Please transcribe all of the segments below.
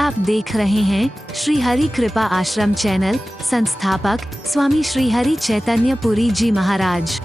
आप देख रहे हैं श्री हरि कृपा आश्रम चैनल। संस्थापक स्वामी श्री हरि चैतन्य पुरी जी महाराज।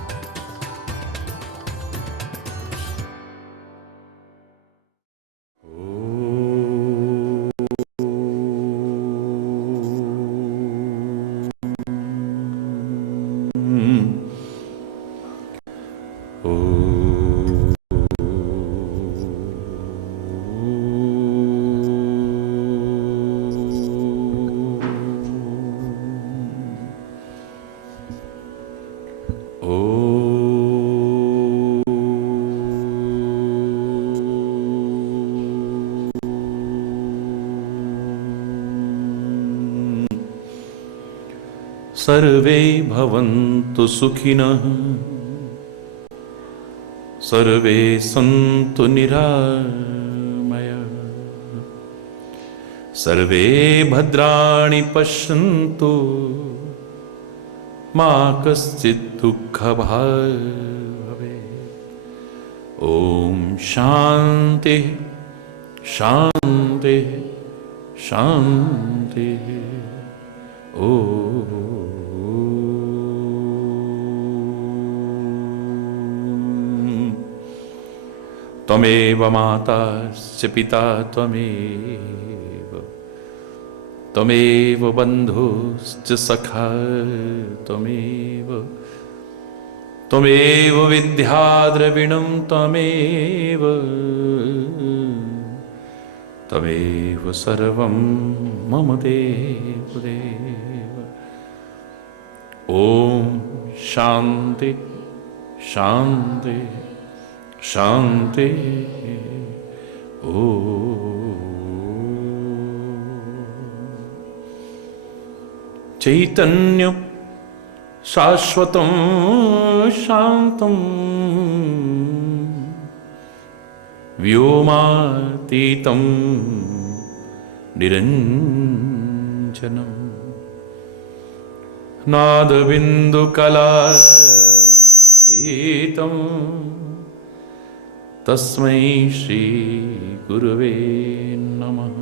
सर्वे भवन्तु सुखिनः, सर्वे सन्तु निरामयाः, सर्वे भद्राणि पश्यन्तु, मा कश्चित् दुःखभाग् भवेत्। ॐ शान्ति शान्ति शान्ति। त्वमेव माता च पिता त्वमेव, त्वमेव बन्धुश्च सखा त्वमेव, त्वमेव विद्या द्रविणं त्वमेव, त्वमेव सर्वं मम देव देव। ॐ शान्ति शान्ति शान्ति। चैतन्य शाश्वतं शान्तं व्योमातीतं निरञ्जनं नादबिन्दुकलातीतं तस्मै श्री गुरुवे नमः।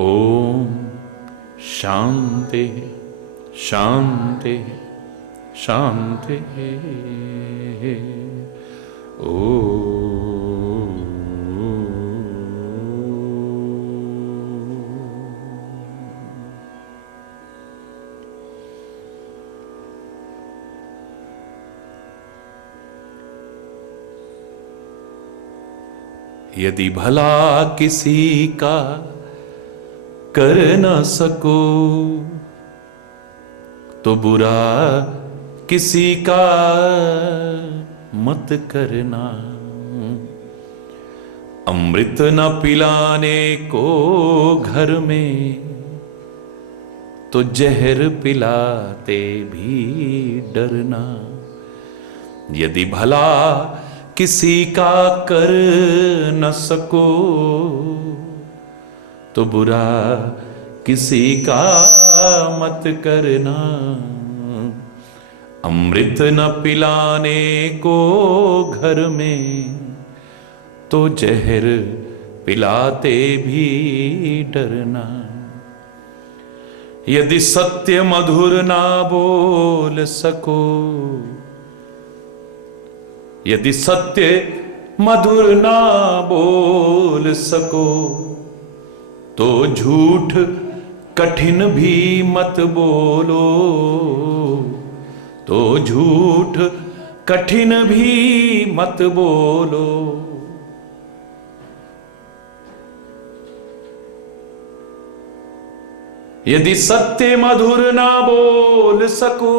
ॐ शान्ति शान्ति शान्ति। यदि भला किसी का कर न सको, तो बुरा किसी का मत करना। अमृत न पिलाने को घर में, तो जहर पिलाते भी डरना। यदि भला किसी का कर न सको, तो बुरा किसी का मत करना। अमृत न पिलाने को घर में, तो जहर पिलाते भी डरना। यदि सत्य मधुर ना बोल सको, यदि सत्य मधुर ना बोल सको, तो झूठ कठिन भी मत बोलो, तो झूठ कठिन भी मत बोलो। यदि सत्य मधुर ना बोल सको,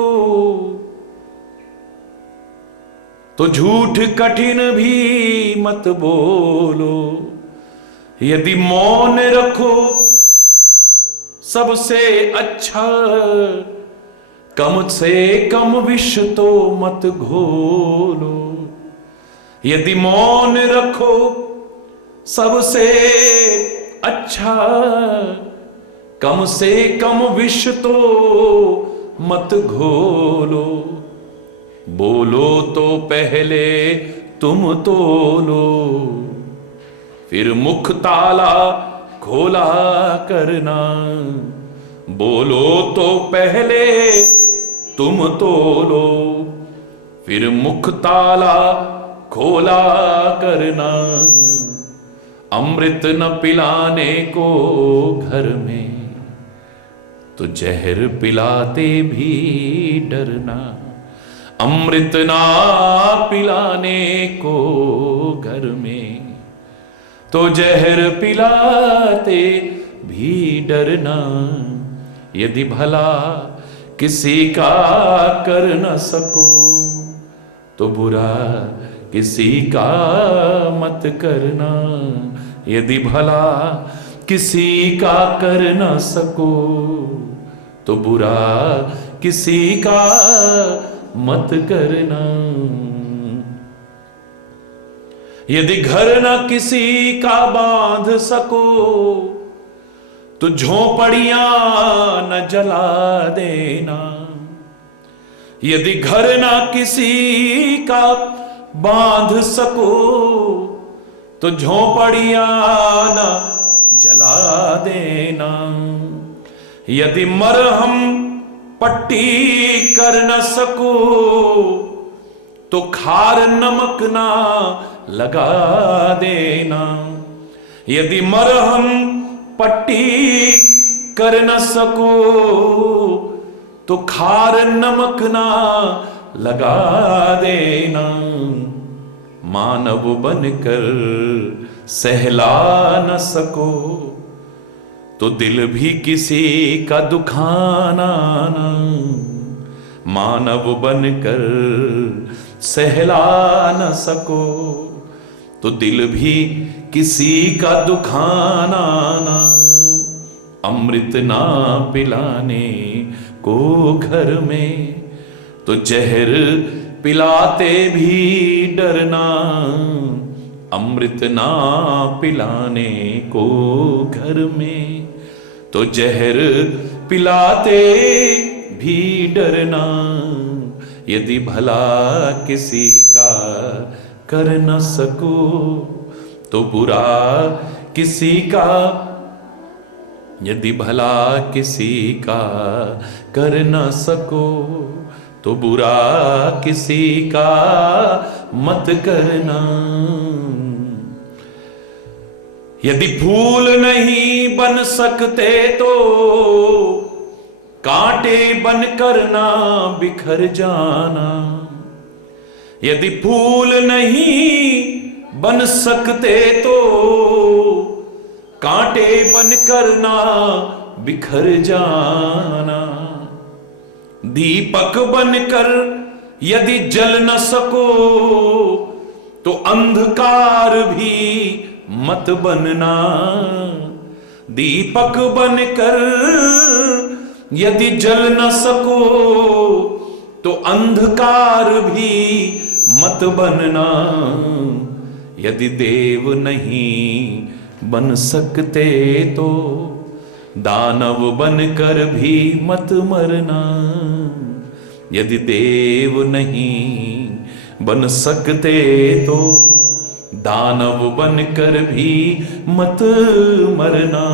तो झूठ कठिन भी मत बोलो। यदि मौन रखो सबसे अच्छा, कम से कम विष तो मत घोलो। यदि मौन रखो सबसे अच्छा, कम से कम विष तो मत घोलो। बोलो तो पहले तुम तोलो, फिर मुख ताला खोला करना। बोलो तो पहले तुम तोलो, फिर मुख ताला खोला करना। अमृत न पिलाने को घर में, तो जहर पिलाते भी डरना। अमृत ना पिलाने को घर में, तो जहर पिलाते भी डरना। यदि भला किसी का कर न सको, तो बुरा किसी का मत करना। यदि भला किसी का कर न सको, तो बुरा किसी का मत करना। यदि घर न किसी का बांध सको, तो झोपड़ियां न जला देना। यदि घर न किसी का बांध सको, तो झोपड़ियां न जला देना। यदि मरहम पट्टी कर न सको, तो खार नमक ना लगा देना। यदि मरहम पट्टी कर न सको, तो खार नमक ना लगा देना। मानव बनकर सहला न सको, तो दिल भी किसी का दुखाना ना। मानव बनकर सहला न सको, तो दिल भी किसी का दुखाना ना। अमृत ना पिलाने को घर में, तो जहर पिलाते भी डरना। अमृत ना पिलाने को घर में, तो जहर पिलाते भी डरना। यदि भला किसी का कर न सको, तो बुरा किसी का। यदि भला किसी का कर न सको, तो बुरा किसी का मत करना। यदि फूल नहीं बन सकते, तो कांटे बनकर ना बिखर जाना। यदि फूल नहीं बन सकते, तो कांटे बनकर ना बिखर जाना। दीपक बनकर यदि जल न सको, तो अंधकार भी मत बनना। दीपक बनकर यदि जल न सको, तो अंधकार भी मत बनना। यदि देव नहीं बन सकते, तो दानव बनकर भी मत मरना। यदि देव नहीं बन सकते, तो दानव बनकर भी मत मरना।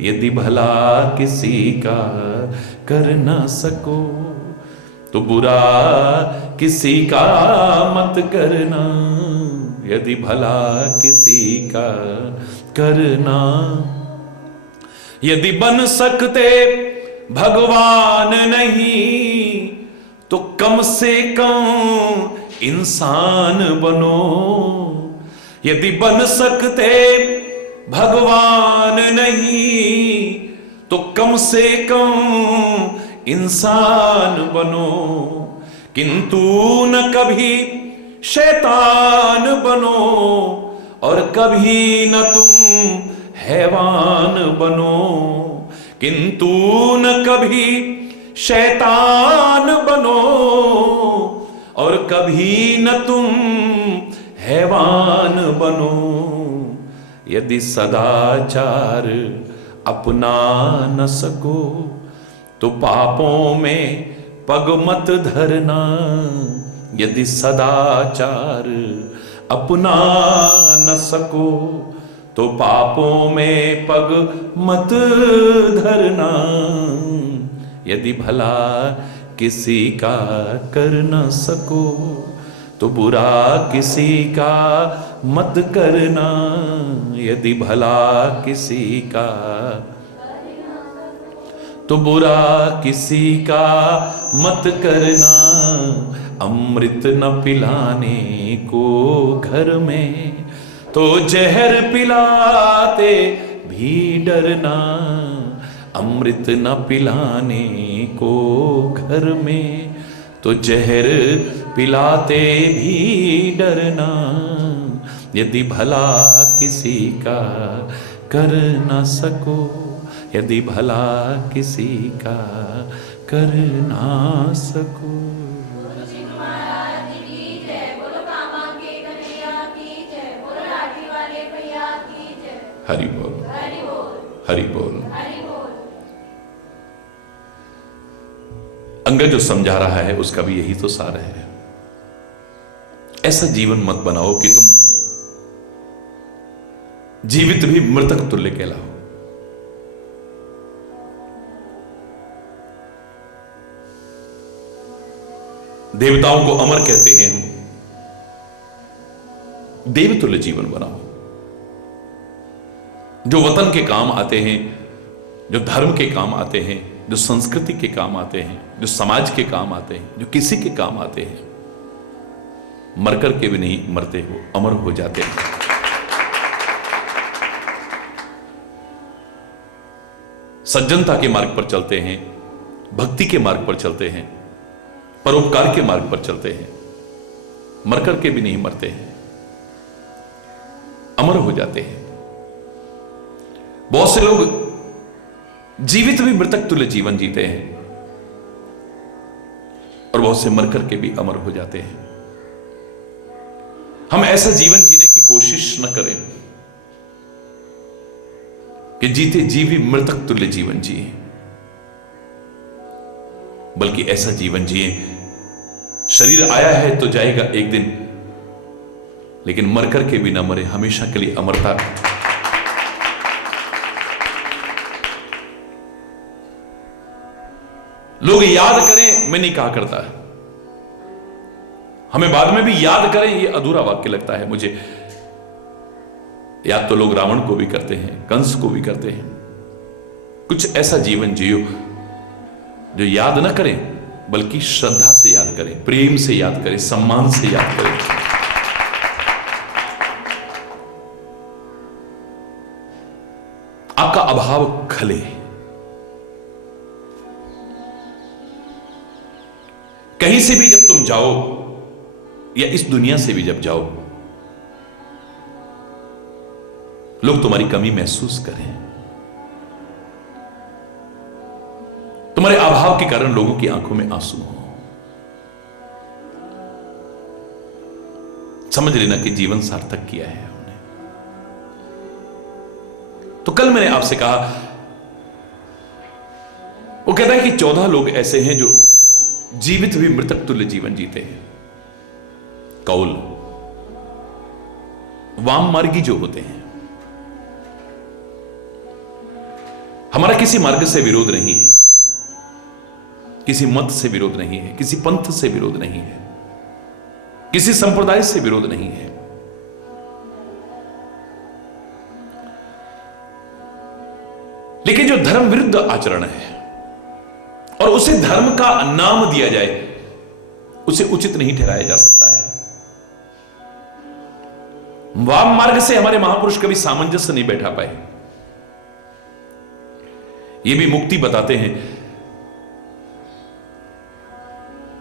यदि भला किसी का कर न सको, तो बुरा किसी का मत करना। यदि भला किसी का करना। यदि बन सकते भगवान नहीं, तो कम से कम इंसान बनो। यदि बन सकते भगवान नहीं, तो कम से कम इंसान बनो। किंतु न कभी शैतान बनो, और कभी न तुम हैवान बनो। किंतु न कभी शैतान बनो, और कभी न तुम हैवान बनो। यदि सदाचार अपना न सको, तो पापों में पग मत धरना। यदि सदाचार अपना न सको, तो पापों में पग मत धरना। यदि भला किसी का कर न सको तो बुरा किसी का मत करना। यदि भला किसी का तो बुरा किसी का मत करना। अमृत न पिलाने को घर में तो जहर पिलाते भी डरना। अमृत न पिलाने को घर में तो जहर पिलाते भी डरना। यदि भला किसी का कर न सको, यदि भला किसी का कर ना सको। हरि बोल, हरि बोल। अंगद जो समझा रहा है उसका भी यही तो सार है। ऐसा जीवन मत बनाओ कि तुम जीवित भी मृतक तुल्य कहलाओ। देवताओं को अमर कहते हैं, देवतुल्य जीवन बनाओ जो वतन के काम आते हैं, जो धर्म के काम आते हैं, जो संस्कृति के काम आते हैं, जो समाज के काम आते हैं, जो किसी के काम आते हैं। मरकर के भी नहीं मरते हो, अमर हो जाते हैं। सज्जनता के मार्ग पर चलते हैं, भक्ति के मार्ग पर चलते हैं, परोपकार के मार्ग पर चलते हैं। मरकर के भी नहीं मरते हैं, अमर हो जाते हैं। बहुत से लोग जीवित भी मृतक तुल्य जीवन जीते हैं और बहुत से मरकर के भी अमर हो जाते हैं। हम ऐसा जीवन जीने की कोशिश न करें कि जीते जी भी मृतक तुल्य जीवन जिए, बल्कि ऐसा जीवन जिए, शरीर आया है तो जाएगा एक दिन, लेकिन मरकर के भी ना मरे, हमेशा के लिए अमरता। लोग याद करें, मैं नहीं कहा करता है, हमें बाद में भी याद करें, ये अधूरा वाक्य लगता है मुझे। याद तो लोग रावण को भी करते हैं, कंस को भी करते हैं। कुछ ऐसा जीवन जियो जो याद न करें, बल्कि श्रद्धा से याद करें, प्रेम से याद करें, सम्मान से याद करें। आपका अभाव खले। कहीं से भी जब तुम जाओ, या इस दुनिया से भी जब जाओ, लोग तुम्हारी कमी महसूस करें। तुम्हारे अभाव के कारण लोगों की आंखों में आंसू हो, समझ लेना कि जीवन सार्थक किया है हमने। तो कल मैंने आपसे कहा, वो कहता है कि 14 लोग ऐसे हैं जो जीवित भी मृतक तुल्य जीवन जीते हैं। कौल, वाम मार्गी जो होते हैं। हमारा किसी मार्ग से विरोध नहीं है, किसी मत से विरोध नहीं है, किसी पंथ से विरोध नहीं है, किसी संप्रदाय से विरोध नहीं है। लेकिन जो धर्म विरुद्ध आचरण है और उसे धर्म का नाम दिया जाए, उसे उचित नहीं ठहराया जा सकता है। वाम मार्ग से हमारे महापुरुष कभी सामंजस्य नहीं बैठा पाए। ये भी मुक्ति बताते हैं,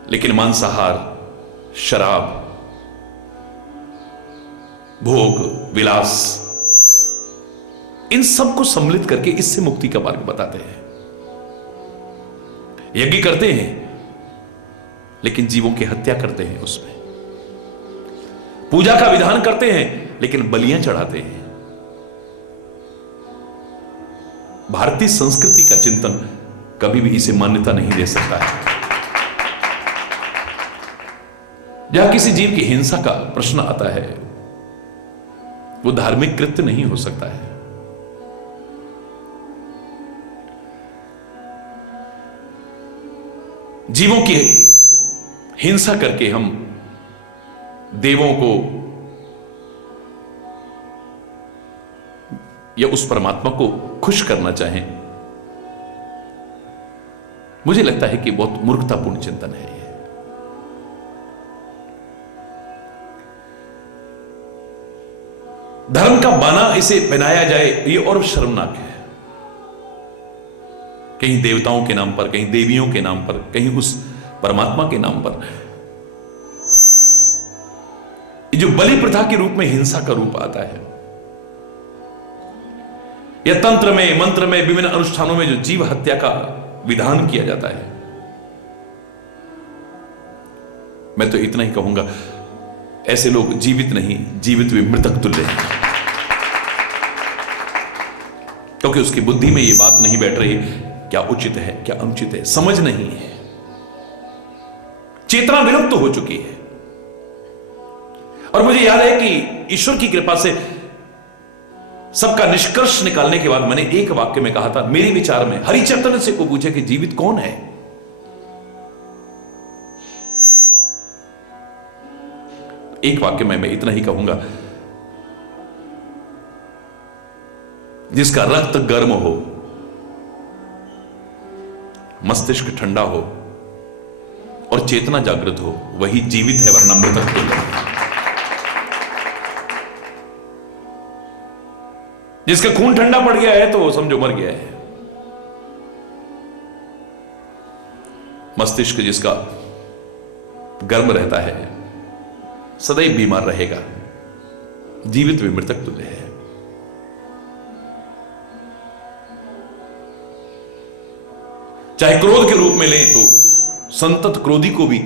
लेकिन मांसाहार, शराब, भोग, विलास, इन सब को सम्मिलित करके इससे मुक्ति का मार्ग बताते हैं। यज्ञ करते हैं, लेकिन जीवों की हत्या करते हैं उसमें। पूजा का विधान करते हैं, लेकिन बलियां चढ़ाते हैं। भारतीय संस्कृति का चिंतन कभी भी इसे मान्यता नहीं दे सकता है। जहां किसी जीव की हिंसा का प्रश्न आता है, वो धार्मिक कृत्य नहीं हो सकता है। जीवों की हिंसा करके हम देवों को या उस परमात्मा को खुश करना चाहें, मुझे लगता है कि बहुत मूर्खतापूर्ण चिंतन है ये। धर्म का बाना इसे पहनाया जाए, ये और शर्मनाक है। कहीं देवताओं के नाम पर, कहीं देवियों के नाम पर, कहीं उस परमात्मा के नाम पर। ये जो बलि प्रथा के रूप में हिंसा का रूप आता है, या तंत्र में, मंत्र में, विभिन्न अनुष्ठानों में जो जीव हत्या का विधान किया जाता है, मैं तो इतना ही कहूंगा, ऐसे लोग जीवित नहीं, जीवित भी मृतक तुल्य हैं। क्योंकि उसकी बुद्धि में यह बात नहीं बैठ रही क्या उचित है, क्या अनुचित है, समझ नहीं है, चेतना विलुप्त हो चुकी है। और मुझे याद है कि ईश्वर की कृपा से सबका निष्कर्ष निकालने के बाद मैंने एक वाक्य में कहा था, मेरे विचार में हरिचैतन्य से को पूछे कि जीवित कौन है, एक वाक्य में मैं इतना ही कहूंगा, जिसका रक्त गर्म हो, मस्तिष्क ठंडा हो और चेतना जागृत हो, वही जीवित है, वरना मृतक तुल्य है। जिसका खून ठंडा पड़ गया है तो वो समझो मर गया है। मस्तिष्क जिसका गर्म रहता है सदैव बीमार रहेगा, जीवित भी मृतक तुल्य है। चाहे क्रोध के रूप में लें तो संतत क्रोधी को भी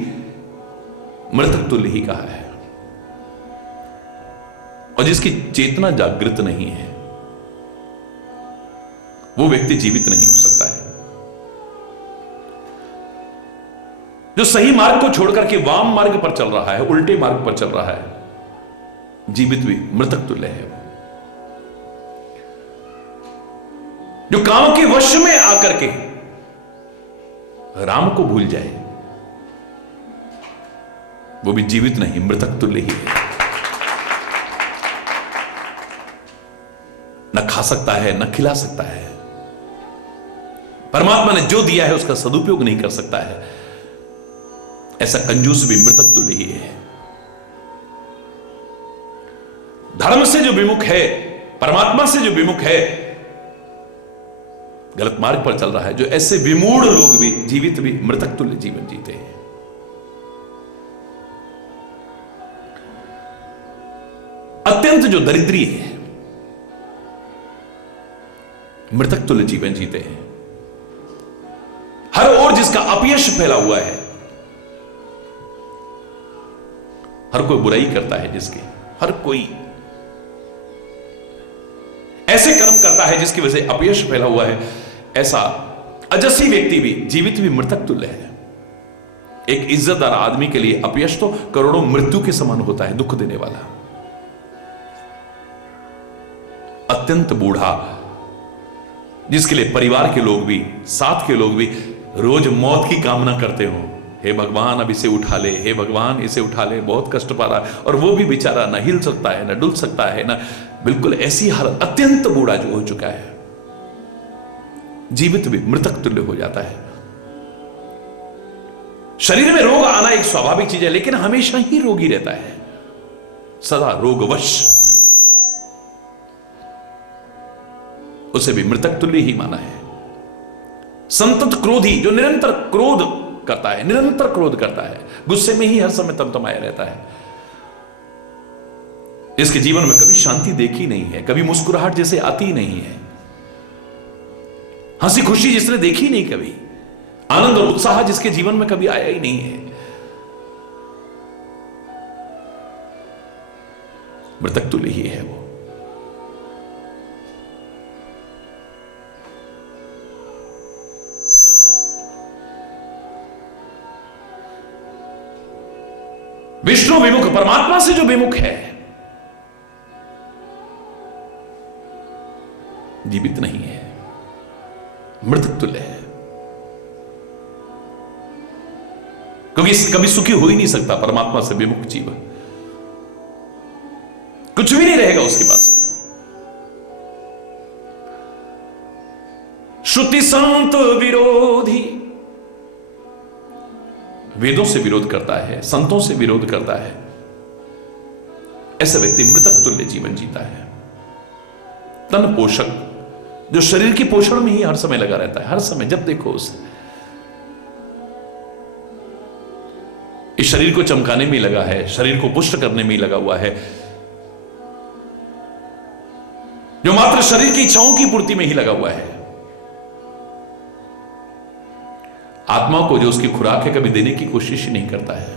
मृतक तुल्य ही कहा है। और जिसकी चेतना जागृत नहीं है वो व्यक्ति जीवित नहीं हो सकता है। जो सही मार्ग को छोड़कर के वाम मार्ग पर चल रहा है, उल्टे मार्ग पर चल रहा है, जीवित भी मृतक तुल्य है। जो काम के वश में आकर के राम को भूल जाए वो भी जीवित नहीं, मृतक तुल्य ही है। न खा सकता है, न खिला सकता है। परमात्मा ने जो दिया है उसका सदुपयोग नहीं कर सकता है, ऐसा कंजूस भी मृतक तुल्य ही है। धर्म से जो विमुख है, परमात्मा से जो विमुख है, गलत मार्ग पर चल रहा है, जो ऐसे विमूढ़ लोग भी जीवित भी मृतक तुल्य जीवन जीते हैं। अत्यंत जो दरिद्री है, मृतक तुल्य जीवन जीते हैं। हर ओर जिसका अपयश फैला हुआ है, हर कोई बुराई करता है जिसकी, हर कोई ऐसे कर्म करता है जिसकी वजह से अपयश फैला हुआ है, ऐसा अजस्वी व्यक्ति भी जीवित भी मृतक तुल्य है। एक इज्जतदार आदमी के लिए अपयश तो करोड़ों मृत्यु के समान होता है, दुख देने वाला। अत्यंत बूढ़ा जिसके लिए परिवार के लोग भी, साथ के लोग भी रोज मौत की कामना करते हो, हे भगवान अब इसे उठा ले, हे भगवान इसे उठा ले, बहुत कष्ट पा रहा है, और वो भी बेचारा ना हिल सकता है, ना डुल सकता है, ना, बिल्कुल ऐसी हालत, अत्यंत बूढ़ा जो हो चुका है, जीवित भी मृतक तुल्य हो जाता है। शरीर में रोग आना एक स्वाभाविक चीज है, लेकिन हमेशा ही रोगी रहता है, सदा रोगवश, उसे भी मृतक तुल्य ही माना है। संतत क्रोधी जो निरंतर क्रोध करता है, निरंतर क्रोध करता है, गुस्से में ही हर समय तमतमाया रहता है, इसके जीवन में कभी शांति देखी नहीं है, कभी मुस्कुराहट जैसे आती ही नहीं है, हंसी खुशी जिसने देखी नहीं कभी, आनंद और उत्साह जिसके जीवन में कभी आया ही नहीं है, मृतक तुल्य ही है वो। विष्णु विमुख, परमात्मा से जो विमुख है, जीवित नहीं है, मृतक तुल्य है। क्योंकि कभी सुखी हो ही नहीं सकता परमात्मा से विमुख जीव, कुछ भी नहीं रहेगा उसके पास में। श्रुति संत विरोधी, वेदों से विरोध करता है, संतों से विरोध करता है, ऐसा व्यक्ति मृतक तुल्य जीवन जीता है। तन पोषक, जो शरीर की पोषण में ही हर समय लगा रहता है, हर समय जब देखो उसे इस शरीर को चमकाने में लगा है, शरीर को पुष्ट करने में लगा हुआ है, जो मात्र शरीर की इच्छाओं की पूर्ति में ही लगा हुआ है। आत्मा को जो उसकी खुराक है कभी देने की कोशिश ही नहीं करता है।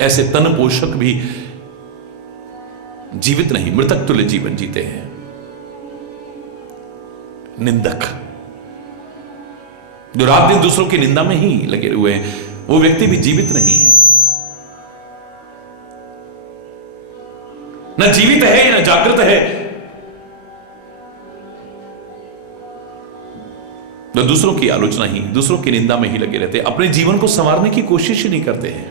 ऐसे तन पोषक भी जीवित नहीं, मृतक तुल्य जीवन जीते हैं। निंदक, जो रात दिन दूसरों की निंदा में ही लगे हुए हैं, वो व्यक्ति भी जीवित नहीं है। न जीवित है न जागृत है। जो दूसरों की आलोचना ही, दूसरों की निंदा में ही लगे रहते हैं, अपने जीवन को संवारने की कोशिश ही नहीं करते हैं।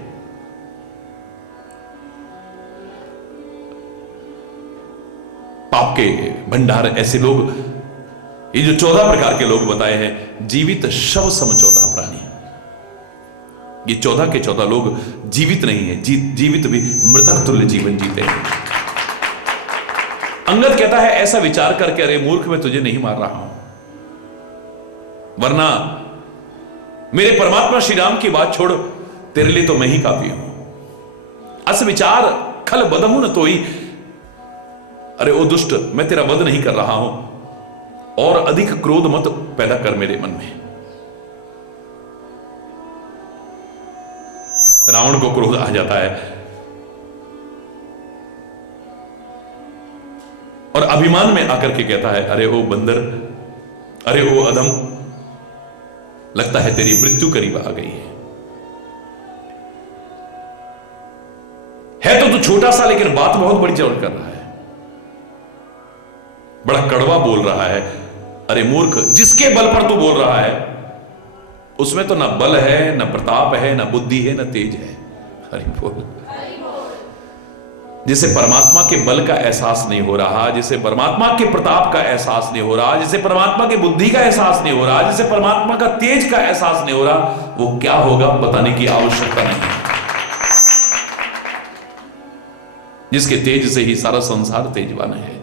पाप के भंडार ऐसे लोग, ये जो 14 प्रकार के लोग बताए हैं, जीवित शव सम 14 प्राणी, ये 14 के 14 लोग जीवित नहीं है, जीवित भी मृतक तुल्य जीवन जीते हैं। अंगद कहता है ऐसा विचार करके, अरे मूर्ख मैं तुझे नहीं मार रहा हूं, वरना मेरे परमात्मा श्री राम की बात छोड़, तेरे लिए तो मैं ही काफी हूं। अस विचार खल बदमु न तोई, अरे ओ दुष्ट मैं तेरा वध नहीं कर रहा हूं, और अधिक क्रोध मत पैदा कर मेरे मन में। रावण को क्रोध आ जाता है और अभिमान में आकर के कहता है, अरे ओ बंदर, अरे ओ अधम, लगता है तेरी मृत्यु करीब आ गई है तो तू छोटा सा, लेकिन बात बहुत बड़ी जरूर कर रहा है, बड़ा कड़वा बोल रहा है। अरे मूर्ख, जिसके बल पर तू बोल रहा है उसमें तो ना बल है, ना प्रताप है, ना बुद्धि है, ना तेज है। हरि बोल। जिसे परमात्मा के बल का एहसास नहीं हो रहा, जिसे परमात्मा के प्रताप का एहसास नहीं हो रहा, जिसे परमात्मा की बुद्धि का एहसास नहीं हो रहा, जिसे परमात्मा का तेज का एहसास नहीं हो रहा, वो क्या होगा बताने की आवश्यकता नहीं है। जिसके तेज से ही सारा संसार तेजवान है,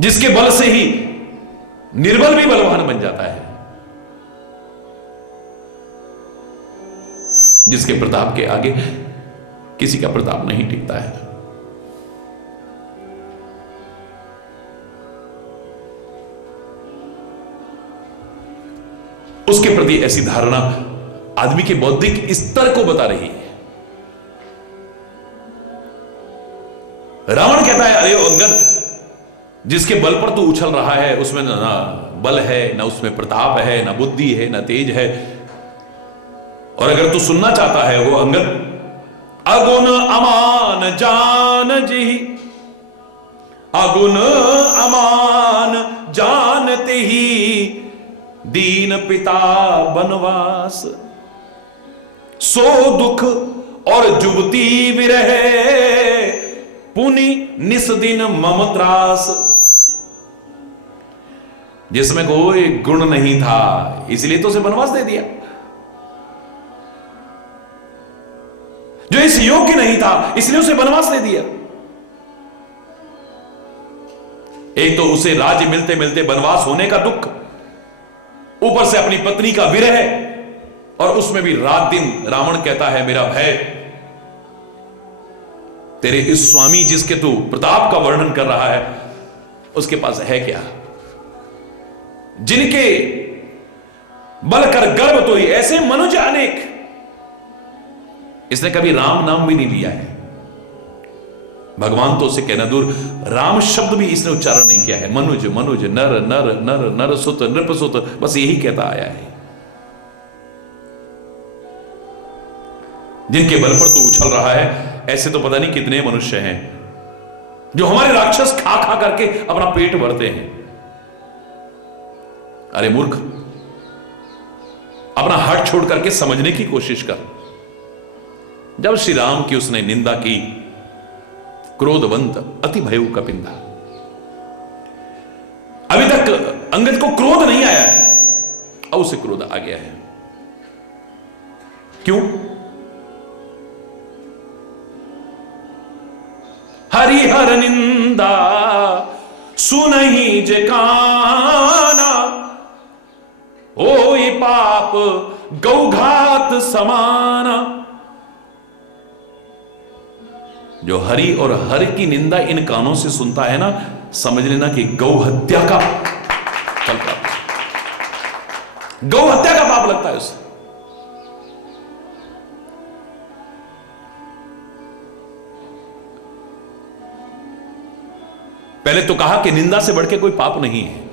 जिसके बल से ही निर्बल भी बलवान बन जाता है, जिसके प्रताप के आगे किसी का प्रताप नहीं टिकता है। उसके प्रति ऐसी धारणा आदमी के बौद्धिक स्तर को बता रही है। रावण कहता है, अरे अंगद, जिसके बल पर तू उछल रहा है उसमें ना बल है, ना उसमें प्रताप है, ना बुद्धि है, ना तेज है। और अगर तू सुनना चाहता है वो अंगद, अगुण अमान जान जी, अगुण अमान जानते ही दीन पिता बनवास, सो दुख और जुगती विरह पुनि निस दिन मम त्रास। जिसमें कोई गुण नहीं था इसलिए तो उसे वनवास दे दिया, जो इस योग्य नहीं था इसलिए उसे वनवास दे दिया। एक तो उसे राज्य मिलते मिलते वनवास होने का दुख, ऊपर से अपनी पत्नी का विरह, और उसमें भी रात दिन रावण कहता है मेरा भय, तेरे इस स्वामी जिसके तू प्रताप का वर्णन कर रहा है उसके पास है क्या, जिनके बल कर गर्व तो ही ऐसे मनुज अनेक। इसने कभी राम नाम भी नहीं लिया है, भगवान तो उसे कहना दूर, राम शब्द भी इसने उच्चारण नहीं किया है। मनुज मनुज, नर नर नर, नर सुत नृप सुत, बस यही कहता आया है। जिनके बल पर तू उछल रहा है ऐसे तो पता नहीं कितने मनुष्य हैं जो हमारे राक्षस खा खा करके अपना पेट भरते हैं। अरे मूर्ख, अपना हट छोड़ करके समझने की कोशिश कर। जब श्री राम की उसने निंदा की, क्रोधवंत अति भयउ कपिंदा, अभी तक अंगद को क्रोध नहीं आया है, अब उसे क्रोध आ गया है। क्यों? हरिहर निंदा सुनहि जे काना, ओई पाप गौघात समाना। जो हरि और हर की निंदा इन कानों से सुनता है ना, समझ लेना कि गौ हत्या का फल प्राप्त, गौ हत्या का पाप लगता है उसे। पहले तो कहा कि निंदा से बढ़ के कोई पाप नहीं है।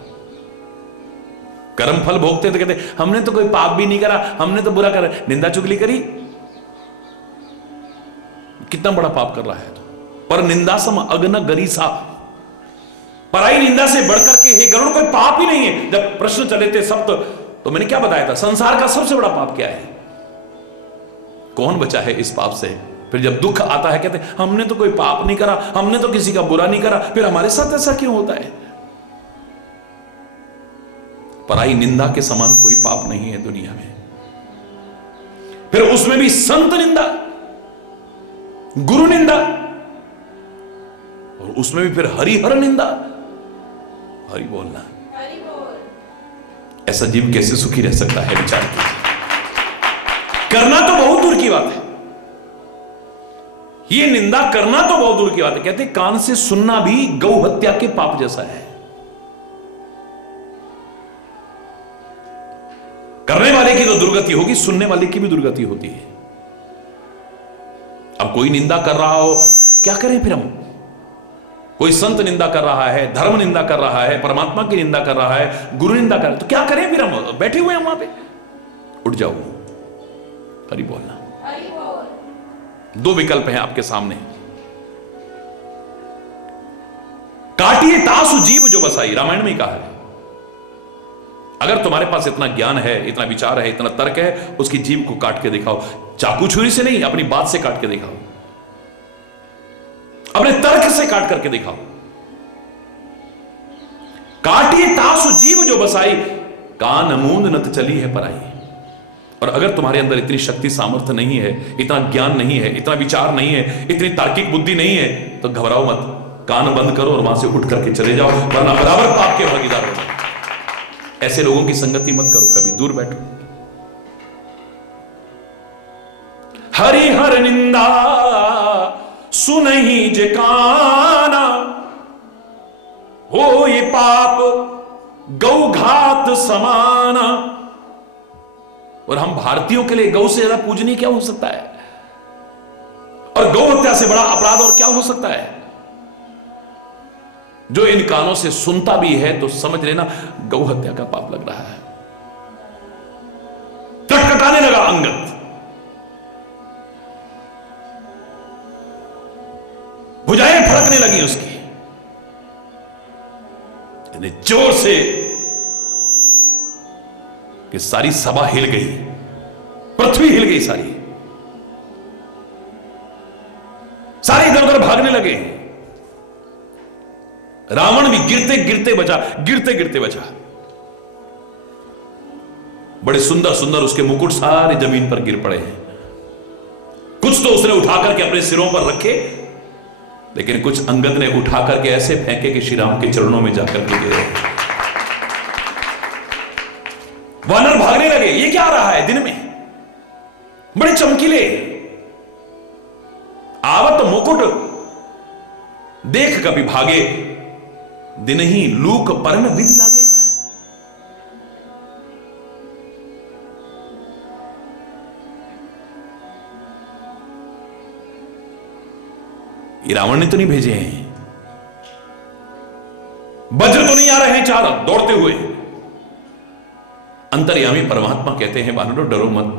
कर्म फल भोगते तो कहते हमने तो कोई पाप भी नहीं करा, हमने तो बुरा करा, निंदा चुगली करी, कितना बड़ा पाप कर रहा है तो। पर निंदा सम अग्न गरीसा, पराई निंदा से बढ़कर के हे गरुड़ कोई पाप ही नहीं है। जब प्रश्न चले थे सप्त, तो मैंने क्या बताया था, संसार का सबसे बड़ा पाप क्या है, कौन बचा है इस पाप से। फिर जब दुख आता है कहते हमने तो कोई पाप नहीं करा, हमने तो किसी का बुरा नहीं करा, फिर हमारे साथ ऐसा क्यों होता है। पराई निंदा के समान कोई पाप नहीं है दुनिया में। फिर उसमें भी संत निंदा, गुरु निंदा, और उसमें भी फिर हरिहर निंदा। हरि बोलना, ऐसा जीव कैसे सुखी रह सकता है, विचार कीजिए। करना तो बहुत दूर की बात है, ये निंदा करना तो बहुत दूर की बात है। कहते कान से सुनना भी गौ हत्या के पाप जैसा है। करने वाले की तो दुर्गति होगी, सुनने वाले की भी दुर्गति होती है। अब कोई निंदा कर रहा हो, क्या करें फिर हम। कोई संत निंदा कर रहा है, धर्म निंदा कर रहा है, परमात्मा की निंदा कर रहा है, गुरु निंदा कर रहा है, तो क्या करें फिर हम, बैठे हुए हैं वहां पे। उठ जाओ, हरि बोलना। दो विकल्प हैं आपके सामने, काटिए तासु जीव जो बसाई, रामायण में कहा है। अगर तुम्हारे पास इतना ज्ञान है, इतना विचार है, इतना तर्क है, उसकी जीव को काट के दिखाओ। चाकू छुरी से नहीं, अपनी बात से काट के दिखाओ, अपने तर्क से काट करके दिखाओ। काटिए तासु जीव जो बसाई, कान मूंद नत चली है पराई। और अगर तुम्हारे अंदर इतनी शक्ति सामर्थ्य नहीं है, इतना ज्ञान नहीं है, इतना विचार नहीं है, इतनी तार्किक बुद्धि नहीं है, तो घबराओ मत, कान बंद करो और वहां से उठ करके चले जाओ, वरना बराबर पाप के भागीदार हो। ऐसे लोगों की संगति मत करो, कभी दूर बैठो। हरिहर निंदा सुनहि जे काना, हो ये पाप गौ घात समाना। और हम भारतीयों के लिए गौ से ज्यादा पूजनीय क्या हो सकता है, और गौ हत्या से बड़ा अपराध और क्या हो सकता है। जो इन कानों से सुनता भी है तो समझ लेना गौ हत्या का पाप लग रहा है। कटकटाने लगा अंगद, भुजाएं फड़कने लगी उसकी, जोर से कि सारी सभा हिल गई, पृथ्वी हिल गई, सारे इधर उधर भागने लगे। रावण भी गिरते गिरते बचा, गिरते गिरते बचा। बड़े सुंदर सुंदर उसके मुकुट सारे जमीन पर गिर पड़े हैं। कुछ तो उसने उठा करके अपने सिरों पर रखे, लेकिन कुछ अंगद ने उठा करके ऐसे फेंके कि श्री राम के चरणों में जाकर के गिरे। वानर भागने लगे, ये क्या आ रहा है दिन में, बड़े चमकीले, आवत मुकुट देख कभी भागे, दिन ही लूक पर्ण विधि लागे। ये रावण ने तो नहीं भेजे हैं, वज्र तो नहीं आ रहे हैं चार दौड़ते हुए। अंतर्यामी परमात्मा कहते हैं वानरों डरो मत,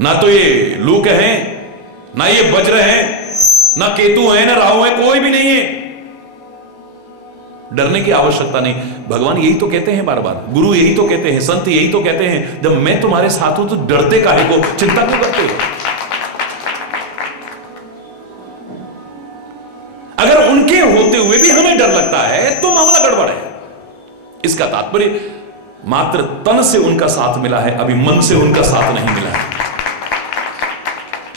ना तो ये लूक हैं, ना ये वज्र हैं, ना केतु हैं, ना राहु है, कोई भी नहीं है। डरने की आवश्यकता नहीं। भगवान यही तो कहते हैं बार बार, गुरु यही तो कहते हैं, संत यही तो कहते हैं, जब मैं तुम्हारे साथ हूं तो डरते काहे को, चिंता क्यों करते हो? अगर उनके होते हुए भी हमें डर लगता है तो मामला गड़बड़ है। इसका तात्पर्य मात्र तन से उनका साथ मिला है, अभी मन से उनका साथ नहीं मिला है।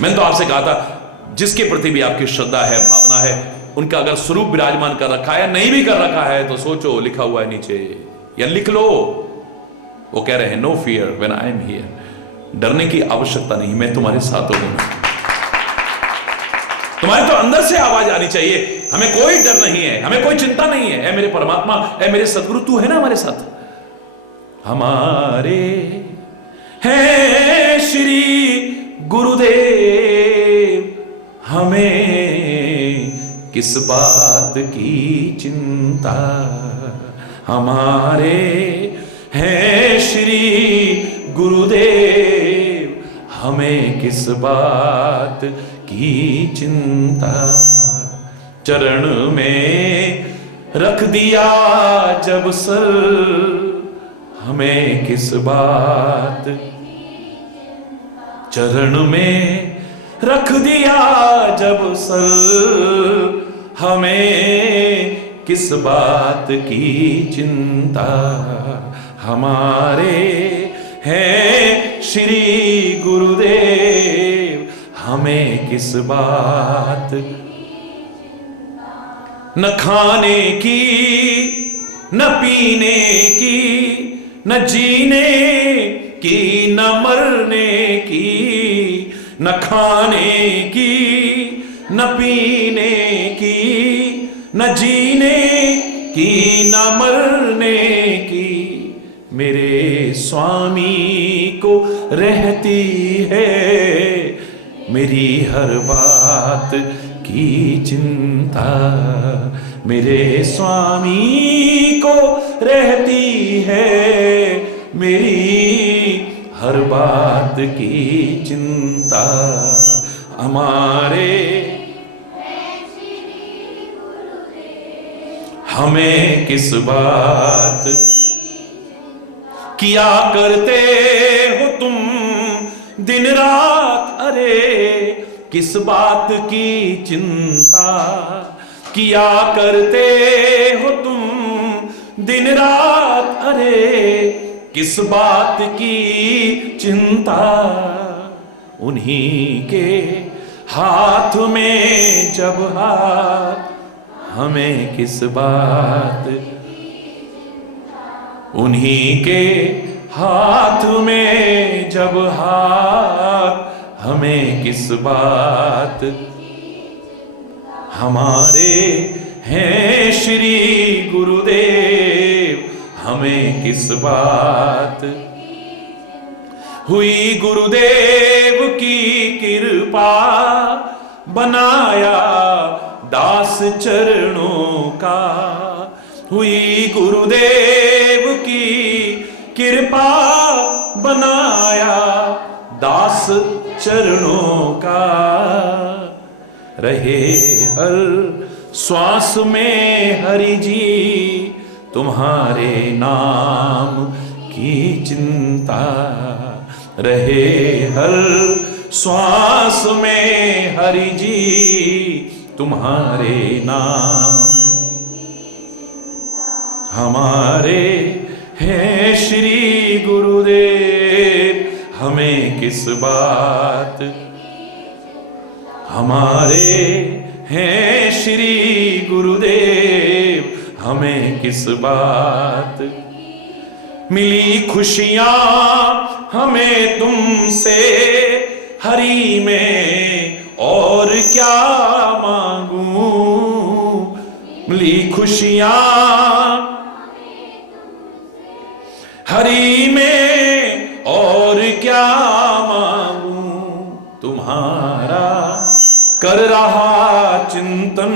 मैंने तो आपसे कहा था, जिसके प्रति भी आपकी श्रद्धा है, भावना है, उनका अगर स्वरूप विराजमान कर रखा है, नहीं भी कर रखा है, तो सोचो, लिखा हुआ है नीचे, या लिख लो। वो कह रहे हैं, no fear when I am here. डरने की आवश्यकता नहीं, मैं तुम्हारे साथ हूं। तुम्हारे तो अंदर से आवाज आनी चाहिए, हमें कोई डर नहीं है, हमें कोई चिंता नहीं है। ऐ मेरे परमात्मा, ऐ मेरे सदगुरु, तू है ना हमारे साथ। हमारे हैं श्री गुरुदेव, हमें किस बात की चिंता। हमारे हैं श्री गुरुदेव, हमें किस बात की चिंता। चरण में रख दिया जब सर, हमें किस बात। चरण में रख दिया जब सर, हमें किस बात की चिंता। हमारे हैं श्री गुरुदेव, हमें किस बात। न खाने की, न पीने की, न जीने की, न मरने की। न खाने की, न पीने की, न जीने की, न मरने की। मेरे स्वामी को रहती है मेरी हर बात की चिंता। मेरे स्वामी को रहती है मेरी हर बात की चिंता। हमारे हमें किस बात किया करते हो तुम दिन रात। अरे किस बात की चिंता किया करते हो तुम दिन रात। अरे किस बात की चिंता। उन्हीं के हाथ में जब हाथ, हमें किस बात। उन्हीं के हाथ में जब हाथ, हमें किस बात। हमारे हैं श्री गुरुदेव, हमें किस बात। हुई गुरुदेव की कृपा, बनाया दास चरणों का। हुई गुरुदेव की कृपा, बनाया दास चरणों का। रहे हर श्वास में हरि जी, तुम्हारे नाम की चिंता। रहे हर श्वास में हरि जी, तुम्हारे नाम। हमारे हैं श्री गुरुदेव, हमें किस बात। हमारे हैं श्री गुरुदेव, हमें किस बात। मिली खुशियां हमें तुमसे हरि में, और क्या मांगूं। मिली खुशियां हरि में, और क्या मांगूं। तुम्हारा कर रहा चिंतन,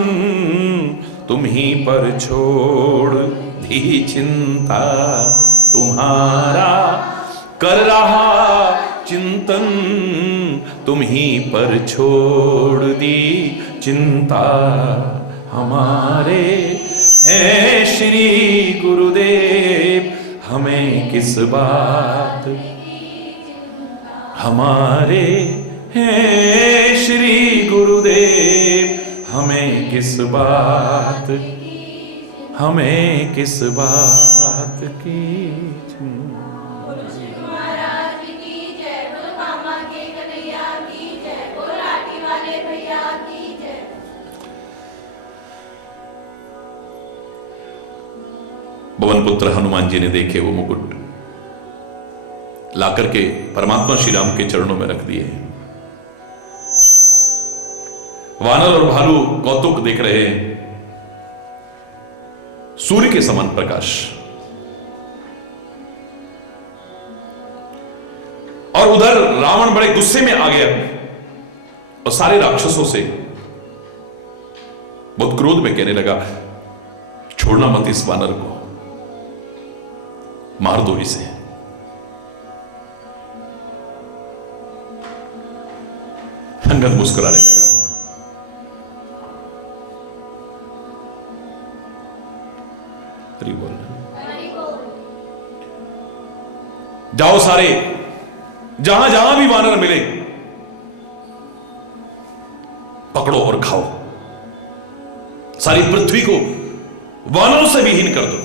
तुम्हीं पर छोड़ दी चिंता। तुम्हारा कर रहा चिंतन, तुम ही पर छोड़ दी चिंता हमारे हैं श्री गुरुदेव, हमें किस बात हमारे हैं श्री गुरुदेव, हमें किस बात की पवन पुत्र हनुमान जी ने देखे वो मुकुट लाकर के परमात्मा श्री राम के चरणों में रख दिए। वानर और भालू कौतुक देख रहे हैं, सूर्य के समान प्रकाश, और उधर रावण बड़े गुस्से में आ गया और सारे राक्षसों से बहुत क्रोध में कहने लगा, छोड़ना मत इस वानर को, मार दो इसे। अंगद मुस्कुराने लगा। हरि बोल। जाओ सारे, जहां जहां भी वानर मिले पकड़ो और खाओ, सारी पृथ्वी को वानरों से विहीन कर दो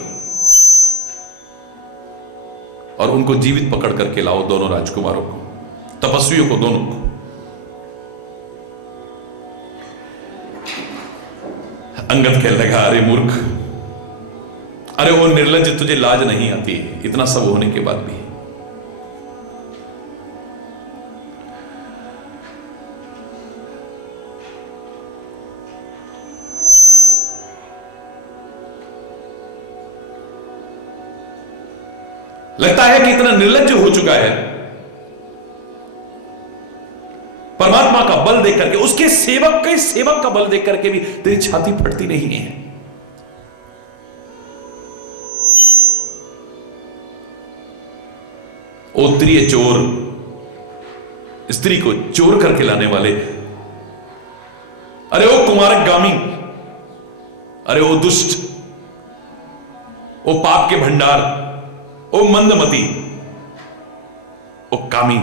और उनको जीवित पकड़ करके लाओ, दोनों राजकुमारों को, तपस्वियों को, दोनों को। अंगद कहने लगा, अरे मूर्ख, अरे वो निर्लज्ज, तुझे लाज नहीं आती इतना सब होने के बाद भी? लगता है कि इतना निर्लज्ज हो चुका है, परमात्मा का बल देख करके, उसके सेवक का बल देख करके भी तेरी छाती फटती नहीं है। ओ त्रिय चोर, स्त्री को चोर करके लाने वाले, अरे ओ कुमारगामी, अरे ओ दुष्ट, ओ पाप के भंडार, ओ मंदमती, ओ कामी,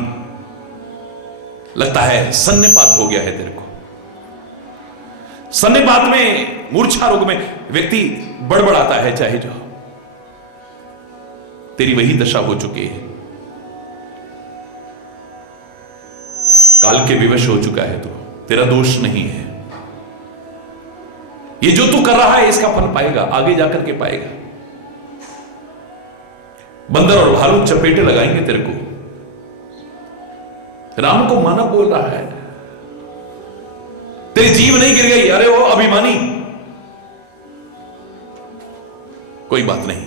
लगता है सन्निपात हो गया है तेरे को। सन्निपात में, मूर्छा रोग में व्यक्ति बड़बड़ाता है, चाहे जो, तेरी वही दशा हो चुकी है। काल के विवश हो चुका है, तो तेरा दोष नहीं है। ये जो तू कर रहा है इसका फल पाएगा, आगे जाकर के पाएगा। बंदर और भालू चपेटे लगाएंगे तेरे को। राम को मानव बोल रहा है, तेरी जीभ नहीं गिर गई, अरे वो अभिमानी, कोई बात नहीं,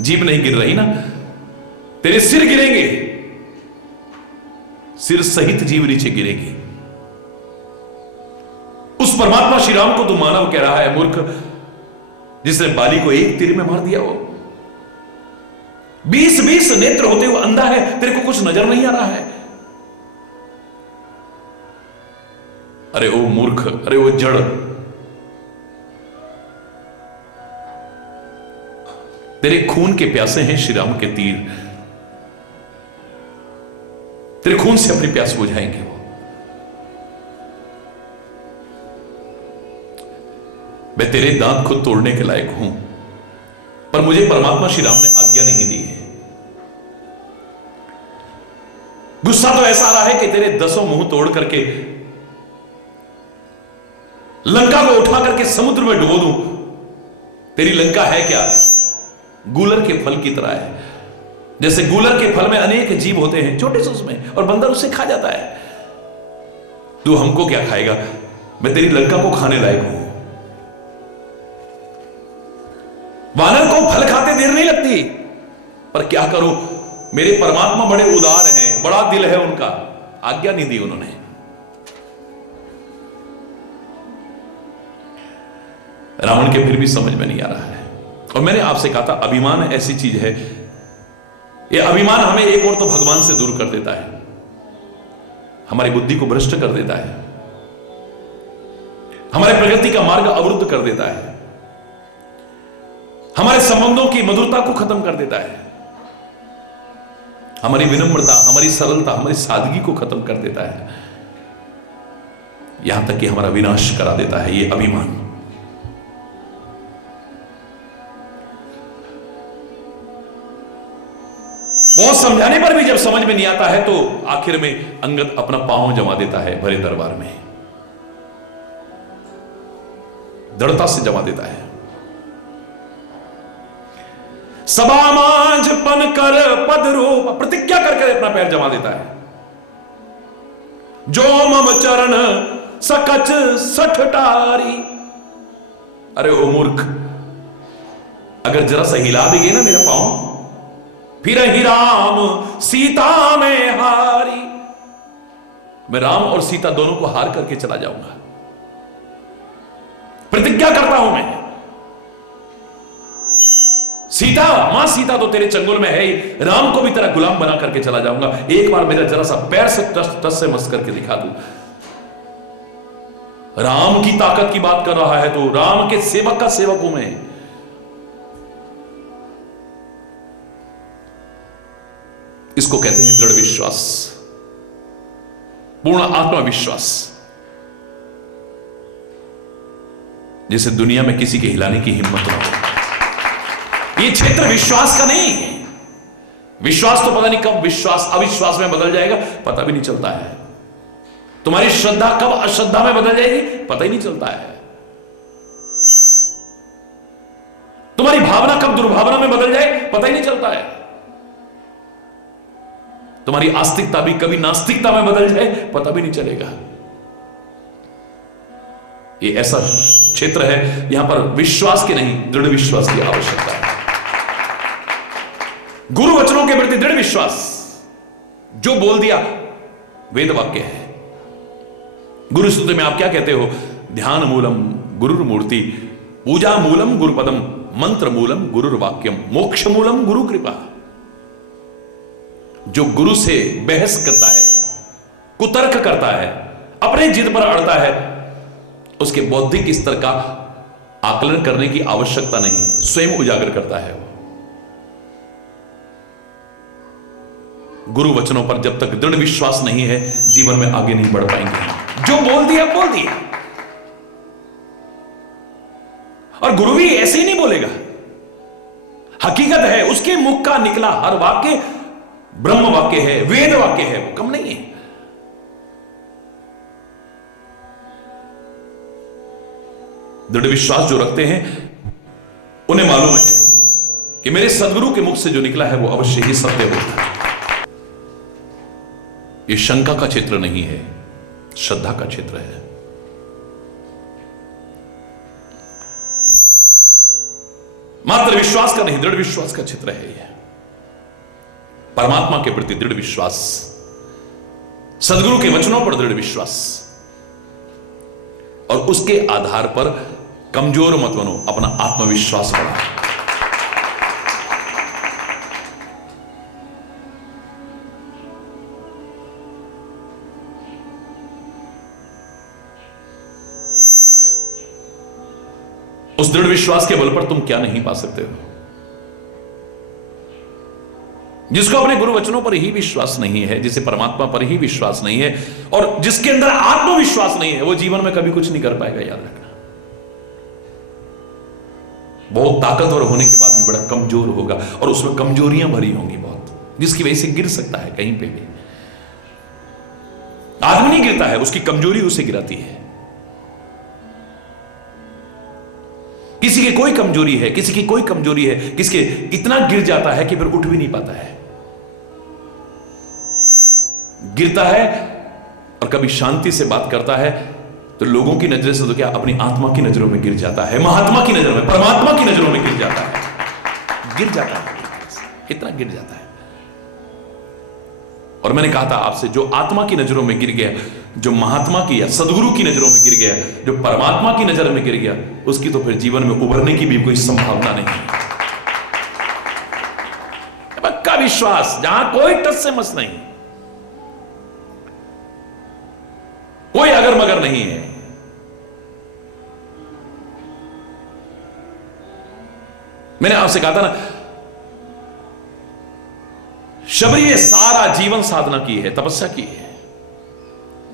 जीभ नहीं गिर रही ना, तेरे सिर गिरेंगे, सिर सहित जीव नीचे गिरेगी। उस परमात्मा श्री राम को तू मानव कह रहा है, मूर्ख, जिसने बाली को एक तीर में मार दिया। वो 20 नेत्र होते हुए अंधा है, तेरे को कुछ नजर नहीं आ रहा है? अरे ओ मूर्ख, अरे वो जड़, तेरे खून के प्यासे हैं श्री राम के तीर, तेरे खून से अपनी प्यास बुझाएंगे वो। मैं तेरे दांत खुद तोड़ने के लायक हूं, पर मुझे परमात्मा श्री राम ने आज्ञा नहीं दी है। गुस्सा तो ऐसा आ रहा है कि तेरे 10 मुंह तोड़ करके लंका को उठा करके समुद्र में डुबो दूं। तेरी लंका है क्या? गूलर के फल की तरह है। जैसे गूलर के फल में अनेक जीव होते हैं छोटे से उसमें, और बंदर उससे खा जाता है। तू हमको क्या खाएगा? मैं तेरी लंका को खाने लायक हूं। वानर को फल खाते देर नहीं लगती, पर क्या करूं, मेरे परमात्मा बड़े उदार हैं, बड़ा दिल है उनका, आज्ञा नहीं दी उन्होंने। रावण के फिर भी समझ में नहीं आ रहा है। और मैंने आपसे कहा था, अभिमान ऐसी चीज है, यह अभिमान हमें एक और तो भगवान से दूर कर देता है, हमारी बुद्धि को भ्रष्ट कर देता है, हमारे प्रगति का मार्ग अवरुद्ध कर देता है, हमारे संबंधों की मधुरता को खत्म कर देता है, हमारी विनम्रता, हमारी सरलता, हमारी सादगी को खत्म कर देता है, यहां तक कि हमारा विनाश करा देता है ये अभिमान। बहुत समझाने पर भी जब समझ में नहीं आता है तो आखिर में अंगद अपना पांव जमा देता है भरे दरबार में, दृढ़ता से जमा देता है। सभा मांझ पन कर पद रूप, प्रतिज्ञा करके अपना पैर जमा देता है। जो मम चरण सकच सठटारी, अरे ओ मूर्ख, अगर जरा सा हिला देगी ना मेरा पांव, फिर ही राम सीता में हारी, मैं राम और सीता दोनों को हार करके चला जाऊंगा। प्रतिज्ञा करता हूं मैं, सीता, मां सीता तो तेरे चंगुल में है ही, राम को भी तेरा गुलाम बना करके चला जाऊंगा। एक बार मेरा जरा सा पैर से टस से मस करके दिखा दूं। राम की ताकत की बात कर रहा है तो राम के सेवक का सेवक हूं मैं। इसको कहते हैं दृढ़ विश्वास, पूर्ण आत्मविश्वास, जिसे दुनिया में किसी के हिलाने की हिम्मत ना हो। ये क्षेत्र विश्वास का नहीं है। विश्वास तो पता नहीं कब विश्वास अविश्वास में बदल जाएगा, पता भी नहीं चलता है। तुम्हारी श्रद्धा कब अश्रद्धा में बदल जाएगी, पता ही नहीं चलता है। तुम्हारी भावना कब दुर्भावना में बदल जाए, पता ही नहीं चलता है। तुम्हारी आस्तिकता भी कभी नास्तिकता में बदल जाए, पता भी नहीं चलेगा। ये ऐसा क्षेत्र है यहां पर विश्वास के नहीं, दृढ़ विश्वास की आवश्यकता है। गुरु वचनों के प्रति दृढ़ विश्वास, जो बोल दिया वेद वाक्य है। गुरु स्तुति में आप क्या कहते हो? ध्यान मूलम गुरुर्मूर्ति, पूजा मूलम गुरुपदम, मंत्र मूलम गुरुर्वाक्यम, मोक्ष मूलम गुरु कृपा। जो गुरु से बहस करता है, कुतर्क करता है, अपने जिद पर अड़ता है, उसके बौद्धिक स्तर का आकलन करने की आवश्यकता नहीं, स्वयं उजागर करता है। गुरु वचनों पर जब तक दृढ़ विश्वास नहीं है, जीवन में आगे नहीं बढ़ पाएंगे। जो बोल दिया बोल दिया। और गुरु भी ऐसे ही नहीं बोलेगा। हकीकत है उसके मुख का निकला हर वाक्य ब्रह्म वाक्य है, वेद वाक्य है, वो कम नहीं है। दृढ़ विश्वास जो रखते हैं उन्हें मालूम है कि मेरे सदगुरु के मुख से जो निकला है वो अवश्य ही सत्य होता है। ये शंका का क्षेत्र नहीं है, श्रद्धा का क्षेत्र है। मात्र विश्वास का नहीं, दृढ़ विश्वास का क्षेत्र है यह। परमात्मा के प्रति दृढ़ विश्वास, सदगुरु के वचनों पर दृढ़ विश्वास, और उसके आधार पर कमजोर मत बनो, अपना आत्मविश्वास बढ़ाओ। उस दृढ़ विश्वास के बल पर तुम क्या नहीं पा सकते हो। जिसको अपने गुरु वचनों पर ही विश्वास नहीं है, जिसे परमात्मा पर ही विश्वास नहीं है, और जिसके अंदर आत्मविश्वास नहीं है, वो जीवन में कभी कुछ नहीं कर पाएगा। याद रखना, बहुत ताकतवर होने के बाद भी बड़ा कमजोर होगा, और उसमें कमजोरियां भरी होंगी बहुत, जिसकी वजह से गिर सकता है कहीं पे भी। आदमी नहीं गिरता है, उसकी कमजोरी उसे गिराती है। किसी की कोई कमजोरी है, किसी की कोई कमजोरी है, किसके इतना गिर जाता है कि फिर उठ भी नहीं पाता है। गिरता है और कभी शांति से बात करता है तो लोगों की नजर से तो क्या, अपनी आत्मा की नजरों में गिर जाता है, महात्मा की नजरों में, परमात्मा की नजरों में गिर जाता है। गिर जाता है, इतना गिर जाता है। और मैंने कहा था आपसे, जो आत्मा की नजरों में गिर गया, जो महात्मा की या सदगुरु की नजरों में गिर गया, जो परमात्मा की नजर में गिर गया, उसकी तो फिर जीवन में उभरने की भी कोई संभावना नहीं। पक्का विश्वास, जहां कोई टस से मस नहीं। अंतर नहीं है। मैंने आपसे कहा था ना, शबरी ने सारा जीवन साधना की है, तपस्या की है।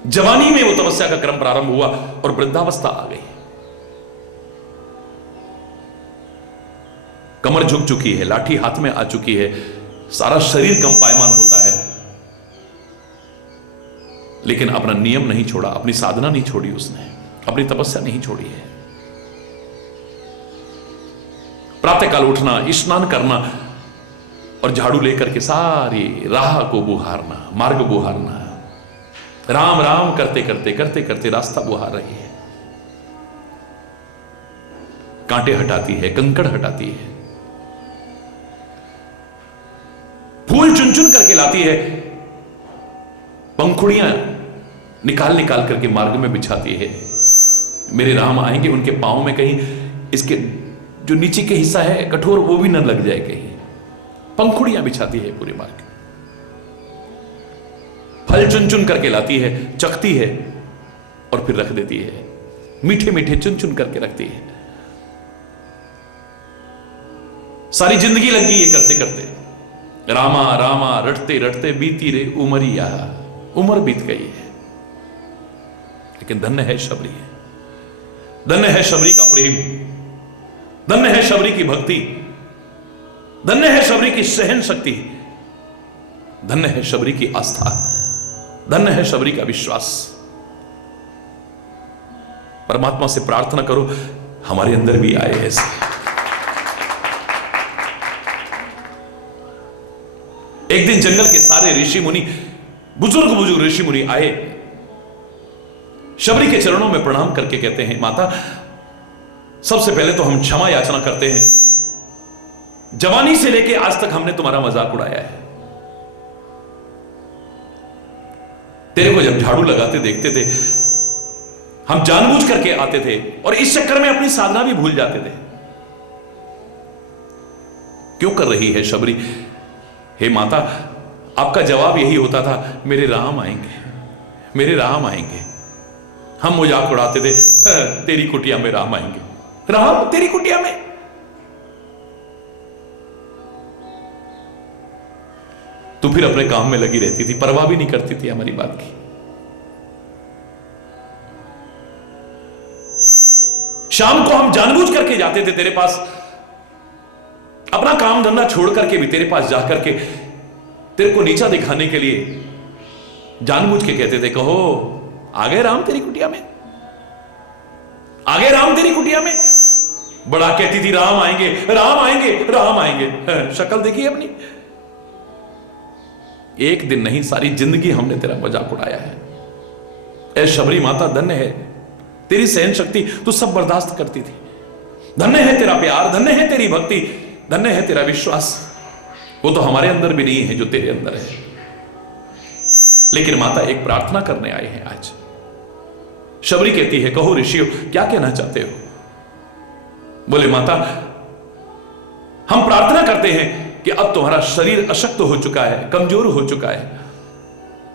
जवानी में वो तपस्या का क्रम प्रारंभ हुआ और वृद्धावस्था आ गई। कमर झुक चुकी है, लाठी हाथ में आ चुकी है, सारा शरीर कंपायमान होता है, लेकिन अपना नियम नहीं छोड़ा, अपनी साधना नहीं छोड़ी, उसने अपनी तपस्या नहीं छोड़ी है। प्रातःकाल उठना, स्नान करना और झाड़ू लेकर के सारी राह को बुहारना, मार्ग बुहारना, राम राम करते करते करते करते रास्ता बुहार रही है। कांटे हटाती है, कंकड़ हटाती है, फूल चुन चुन करके लाती है, पंखुड़ियां निकाल निकाल करके मार्ग में बिछाती है। मेरे राम आएंगे, उनके पांव में कहीं इसके जो नीचे के हिस्सा है कठोर, वो भी न लग जाए कहीं। पंखुड़ियां बिछाती है पूरे मार्ग। फल चुन चुन करके लाती है, चखती है और फिर रख देती है। मीठे मीठे चुन चुन करके रखती है। सारी जिंदगी लग गई ये करते करते। रामा रामा रटते रटते बीती रे उमरिया, उम्र बीत गई है। लेकिन धन्य है शबरी, धन्य है शबरी का प्रेम, धन्य है शबरी की भक्ति, धन्य है शबरी की सहन शक्ति, धन्य है शबरी की आस्था, धन्य है शबरी का विश्वास। परमात्मा से प्रार्थना करो हमारे अंदर भी आए ऐसे। एक दिन जंगल के सारे ऋषि मुनि, बुजुर्ग बुजुर्ग ऋषि मुनि आए, शबरी के चरणों में प्रणाम करके कहते हैं, माता सबसे पहले तो हम क्षमा याचना करते हैं, जवानी से लेके आज तक हमने तुम्हारा मजाक उड़ाया है। तेरे को जब झाड़ू लगाते देखते थे, हम जानबूझ करके आते थे और इस चक्कर में अपनी साधना भी भूल जाते थे। क्यों कर रही है शबरी? हे माता, आपका जवाब यही होता था, मेरे राम आएंगे, मेरे राम आएंगे। हम मजाक उड़ाते थे, तेरी कुटिया में राम आएंगे। राम तेरी कुटिया में? तू फिर अपने काम में लगी रहती थी, परवाह भी नहीं करती थी हमारी बात की। शाम को हम जानबूझ करके जाते थे तेरे पास, अपना काम धंधा छोड़ करके भी तेरे पास जाकर के तेरे को नीचा दिखाने के लिए जानबूझ के कहते थे, कहो आ गए राम तेरी कुटिया में, आ गए राम तेरी कुटिया में। बड़ा कहती थी, राम आएंगे, राम आएंगे, राम आएंगे। शक्ल देखिए अपनी। एक दिन नहीं, सारी जिंदगी हमने तेरा मजाक उड़ाया है। ऐ शबरी माता, धन्य है तेरी सहन शक्ति, तू सब बर्दाश्त करती थी। धन्य है तेरा प्यार, धन्य है तेरी भक्ति, धन्य है तेरा विश्वास। वो तो हमारे अंदर भी नहीं है जो तेरे अंदर है। लेकिन माता, एक प्रार्थना करने आए हैं आज। शबरी कहती है, कहो ऋषियों, क्या कहना चाहते हो? बोले माता, हम प्रार्थना करते हैं कि अब तुम्हारा शरीर अशक्त हो चुका है, कमजोर हो चुका है,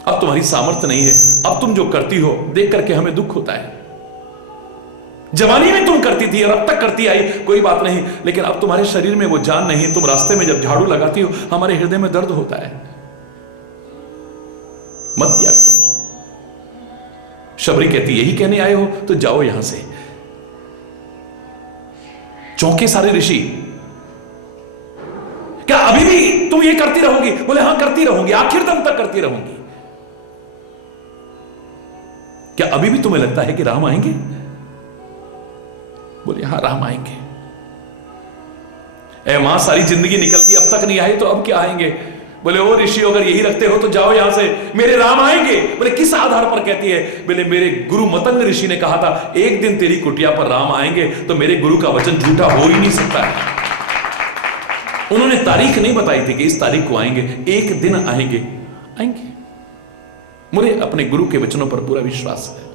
अब तुम्हारी सामर्थ्य नहीं है, अब तुम जो करती हो देख करके हमें दुख होता है। जवानी में तुम करती थी और अब तक करती आई, कोई बात नहीं, लेकिन अब तुम्हारे शरीर में वो जान नहीं है। तुम रास्ते में जब झाड़ू लगाती हो, हमारे हृदय में दर्द होता है, मत किया करो। शबरी कहती, यही कहने आए हो तो जाओ यहां से। चौंके सारे ऋषि, क्या अभी भी तुम ये करती रहोगी? बोले हाँ, करती रहूंगी, आखिर दम तक करती रहूंगी। क्या अभी भी तुम्हें लगता है कि राम आएंगे? बोले हाँ, राम आएंगे। ए मां, सारी जिंदगी निकल गई, अब तक नहीं आए तो अब क्या आएंगे? बोले ओ ऋषि, अगर यही रखते हो तो जाओ यहां से, मेरे राम आएंगे। बोले किस आधार पर कहती है? बोले मेरे गुरु मतंग ऋषि ने कहा था, एक दिन तेरी कुटिया पर राम आएंगे, तो मेरे गुरु का वचन झूठा हो ही नहीं सकता है। उन्होंने तारीख नहीं बताई थी कि इस तारीख को आएंगे, एक दिन आएंगे, आएंगे। मुझे अपने गुरु के वचनों पर पूरा विश्वास है।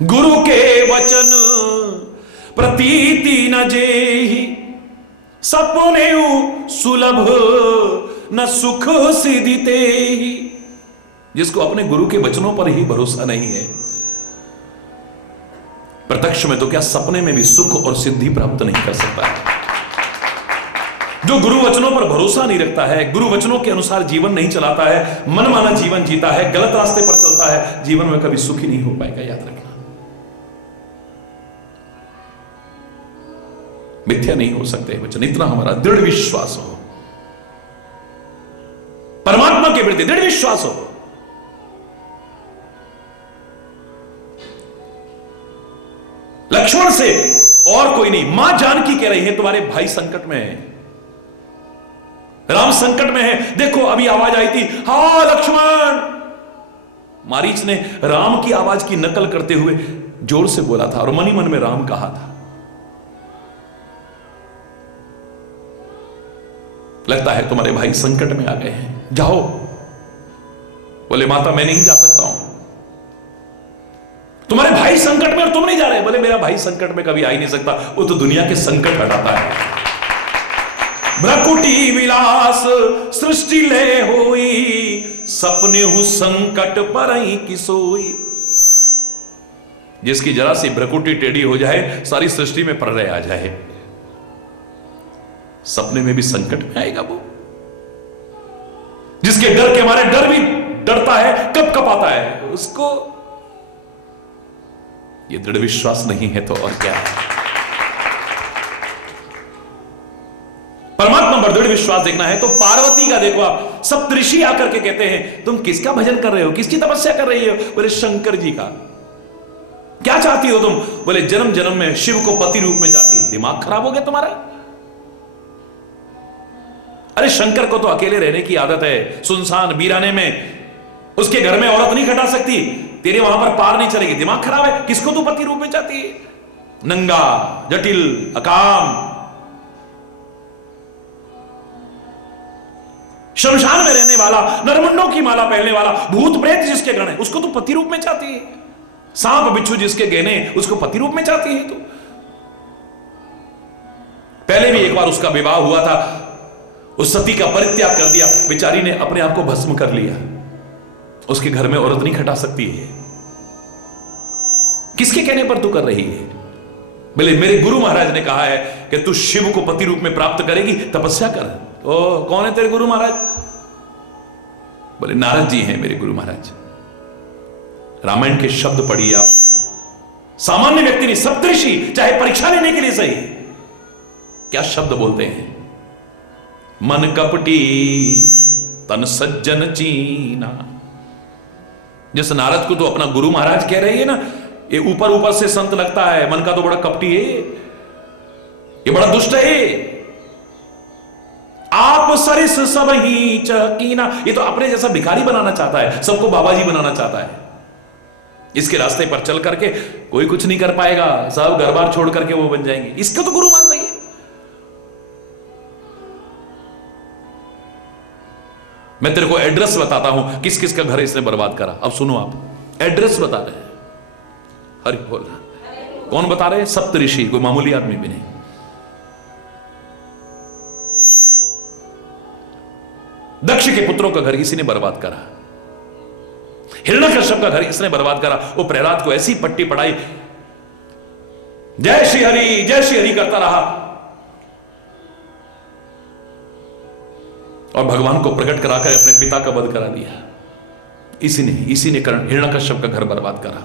गुरु के वचन प्रतीति न जेहि, सपने सुलभ न सुख सिद्धि तेहि। जिसको अपने गुरु के वचनों पर ही भरोसा नहीं है, प्रत्यक्ष में तो क्या सपने में भी सुख और सिद्धि प्राप्त नहीं कर सकता है। जो गुरु वचनों पर भरोसा नहीं रखता है, गुरु वचनों के अनुसार जीवन नहीं चलाता है, मनमाना जीवन जीता है, गलत रास्ते पर चलता है, जीवन में कभी सुखी नहीं हो पाएगा, याद रखना। मिथ्या नहीं हो सकते वचन, इतना हमारा दृढ़ विश्वास हो, परमात्मा के प्रति दृढ़ विश्वास हो। लक्ष्मण से और कोई नहीं, मां जानकी कह रही है तुम्हारे भाई संकट में है, राम संकट में है। देखो अभी आवाज आई थी, हा लक्ष्मण। मारीच ने राम की आवाज की नकल करते हुए जोर से बोला था और मनी मन में राम कहा था। लगता है तुम्हारे भाई संकट में आ गए हैं, जाओ। बोले माता मैं नहीं जा सकता हूं, तुम्हारे भाई संकट में और तुम नहीं जा रहे। बोले मेरा भाई संकट में कभी आ ही नहीं सकता, वो तो दुनिया के संकट हटाता है। भ्रकुटी विलास सृष्टि ले होई, सपने हु संकट परई की सोई। जिसकी जरा सी भ्रकुटी टेढ़ी हो जाए, सारी सृष्टि में प्रलय आ जाए। सपने में भी संकट में आएगा वो, जिसके डर के मारे डर भी डरता है, कब कब आता है उसको ये दृढ़ विश्वास नहीं है तो और क्या है। परमात्मा पर दृढ़ विश्वास देखना है तो पार्वती का देखो आप, सप्तऋषि आकर के कहते हैं तुम किसका भजन कर रहे हो, किसकी तपस्या कर रही हो। बोले शंकर जी का। क्या चाहती हो तुम। बोले जन्म जन्म में शिव को पति रूप में चाहती। दिमाग खराब हो गया तुम्हारा। अरे शंकर को तो अकेले रहने की आदत है, सुनसान वीराने में, उसके घर में औरत नहीं खटा सकती, तेरे वहां पर पार नहीं चलेगी। दिमाग खराब है, किसको तू पति रूप में चाहती है। नंगा, जटिल, अकाम, शमशान में रहने वाला, नरमुंडों की माला पहनने वाला, भूत प्रेत जिसके गण है, उसको तू पति रूप में चाहती है। सांप बिच्छू जिसके गहने, उसको पति रूप में चाहती है तू। पहले भी एक बार उसका विवाह हुआ था, उस सती का परित्याग कर दिया, बेचारी ने अपने आप को भस्म कर लिया। उसके घर में औरत नहीं खटा सकती है। किसके कहने पर तू कर रही है। बोले मेरे गुरु महाराज ने कहा है कि तू शिव को पति रूप में प्राप्त करेगी, तपस्या कर। ओ कौन है तेरे गुरु महाराज। बोले नारद जी हैं मेरे गुरु महाराज। रामायण के शब्द पढ़िए आप, सामान्य व्यक्ति नहीं, सप्तऋषि, चाहे परीक्षा लेने के लिए सही, क्या शब्द बोलते हैं। मन कपटी तन सज्जन चीना। जिस नारद को तो अपना गुरु महाराज कह रही है ना, ये ऊपर ऊपर से संत लगता है, मन का तो बड़ा कपटी है, ये बड़ा दुष्ट है। आप सरिस सब ही चकीना, ये तो अपने जैसा भिखारी बनाना चाहता है, सबको बाबाजी बनाना चाहता है। इसके रास्ते पर चल करके कोई कुछ नहीं कर पाएगा, सब घर बार छोड़ करके वो बन जाएंगे। इसको तो गुरु मान रही है। मैं तेरे को एड्रेस बताता हूं किस किस का घर इसने बर्बाद करा। अब सुनो आप, एड्रेस बता रहे हैं। हरि बोल। कौन बता रहे हैं। सप्तऋषि, कोई मामूली आदमी भी नहीं। दक्ष के पुत्रों का घर इसी ने बर्बाद करा, हिरण्यकश्यप का घर इसने बर्बाद करा। वो प्रहलाद को ऐसी पट्टी पढ़ाई, जय श्री हरि करता रहा और भगवान को प्रकट कराकर अपने पिता का वध करा दिया। इसी ने करण हिरण्यकश्यप का घर बर्बाद करा।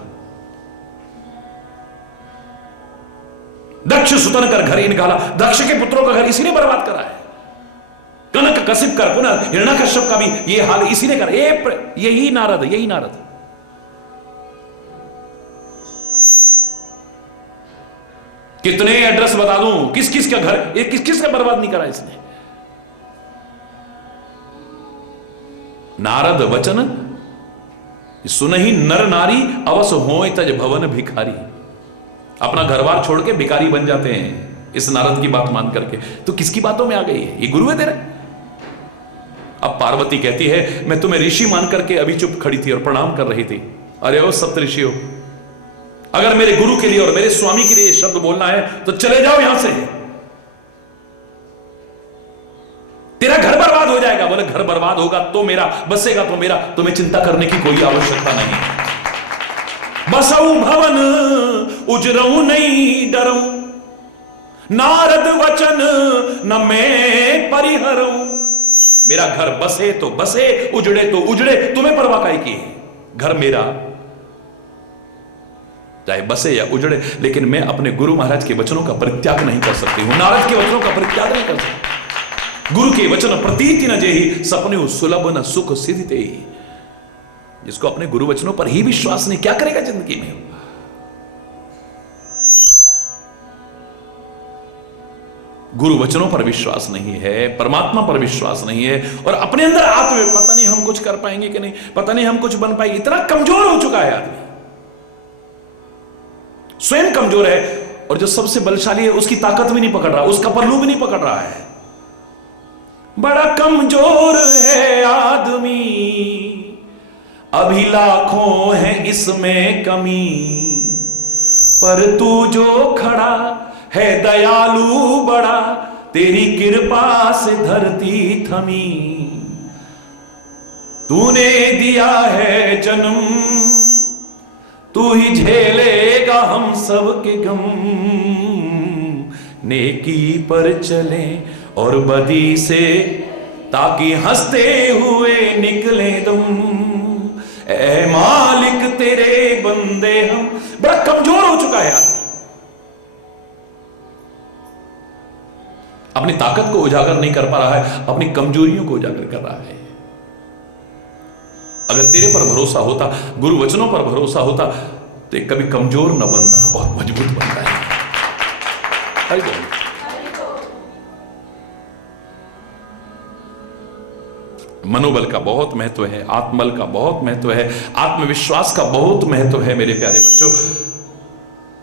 दक्ष सुतन कर घर ही निकाला, दक्ष के पुत्रों का घर इसी ने बर्बाद करा है। कनक कसिप कर पुनः हिरण्यकश्यप का भी ये हाल इसी ने करा। यही नारद। कितने एड्रेस बता दूं, किस किस का घर, ये किस किस का बर्बाद नहीं करा इसने। नारद वचन सुनहि नर नारी, अवस होय तज भवन भिखारी। अपना घरबार छोड़ के भिखारी बन जाते हैं इस नारद की बात मान करके। तो किसकी बातों में आ गई है, ये गुरु है तेरा। अब पार्वती कहती है मैं तुम्हें ऋषि मान करके अभी चुप खड़ी थी और प्रणाम कर रही थी। अरे ओ सप्तऋषि हो, अगर मेरे गुरु के लिए और मेरे स्वामी के लिए ये शब्द बोलना है तो चले जाओ यहां से, तेरा घर बर्बाद हो जाएगा। बोले घर बर्बाद होगा तो मेरा, बसेगा तो मेरा, तुम्हें चिंता करने की कोई आवश्यकता नहीं। बसऊ भवन उजरऊ नहीं डरऊ, नारद वचन न मैं परिहरऊ। मेरा घर बसे तो बसे, उजड़े तो उजड़े, तुम्हें परवाह काहे की? घर मेरा चाहे बसे या उजड़े, लेकिन मैं अपने गुरु महाराज के वचनों का परित्याग नहीं कर सकती हूं, नारद के वचनों का परित्याग नहीं कर सकती। गुरु के वचन प्रतीति न जेहि, सपने सुलभ न सुख सिद्धि तेहि। जिसको अपने गुरु वचनों पर ही विश्वास नहीं, क्या करेगा जिंदगी में? गुरु वचनों पर विश्वास नहीं है, परमात्मा पर विश्वास नहीं है, और अपने अंदर आत्म, पता नहीं हम कुछ कर पाएंगे कि नहीं, पता नहीं हम कुछ बन पाएंगे, इतना कमजोर हो चुका है आदमी, स्वयं कमजोर है। और जो सबसे बलशाली है उसकी ताकत भी नहीं पकड़ रहा, उसका पल्लू भी नहीं पकड़ रहा है। बड़ा कमजोर है आदमी, अभी लाखों है इसमें कमी, पर तू जो खड़ा है दयालु बड़ा, तेरी कृपा से धरती थमी। तूने दिया है जन्म, तू ही झेलेगा हम सब के गम। नेकी पर चले और बदी से, ताकि हंसते हुए निकले दम। ऐ मालिक तेरे बंदे हम। बड़ा कमजोर हो चुका है यार, अपनी ताकत को उजागर नहीं कर पा रहा है, अपनी कमजोरियों को उजागर कर रहा है। अगर तेरे पर भरोसा होता, गुरु वचनों पर भरोसा होता, तो कभी कमजोर न बनता, बहुत मजबूत बनता है। मनोबल का बहुत महत्व है, आत्मबल का बहुत महत्व है, आत्मविश्वास का बहुत महत्व है मेरे प्यारे बच्चों।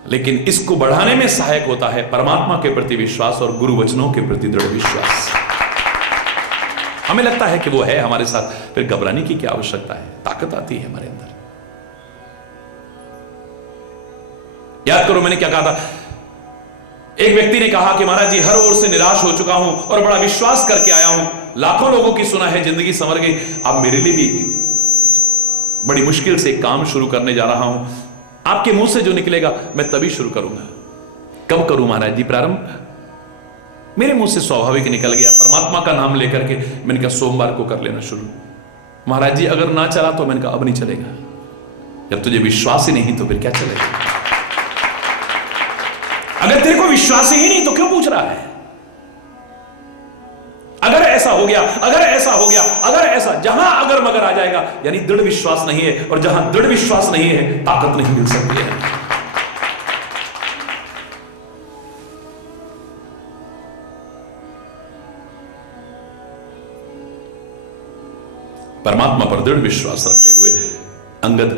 लेकिन इसको बढ़ाने में सहायक होता है परमात्मा के प्रति विश्वास और गुरु वचनों के प्रति दृढ़ विश्वास। हमें लगता है कि वो है हमारे साथ, फिर घबराने की क्या आवश्यकता है, ताकत आती है हमारे अंदर। याद करो मैंने क्या कहा था। एक व्यक्ति ने कहा कि महाराज जी हर ओर से निराश हो चुका हूं और बड़ा विश्वास करके आया हूं, लाखों लोगों की सुना है, जिंदगी संवर गई, अब मेरे लिए भी बड़ी मुश्किल से एक काम शुरू करने जा रहा हूं। आपके मुंह से जो निकलेगा मैं तभी शुरू करूंगा। कब करूं महाराज जी प्रारंभ? मेरे मुंह से स्वाभाविक निकल गया परमात्मा का नाम लेकर के। मैंने कहा सोमवार को कर लेना शुरू। महाराज जी अगर ना चला तो मैंने कहा अब नहीं चलेगा। जब तुझे विश्वास ही नहीं तो फिर क्या चलेगा? अगर तेरे को विश्वास ही नहीं तो क्यों पूछ रहा है? अगर ऐसा हो गया, अगर ऐसा हो गया, अगर ऐसा, जहां अगर मगर आ जाएगा यानी दृढ़ विश्वास नहीं है, और जहां दृढ़ विश्वास नहीं है ताकत नहीं मिल सकती है। परमात्मा पर दृढ़ विश्वास रखते हुए अंगद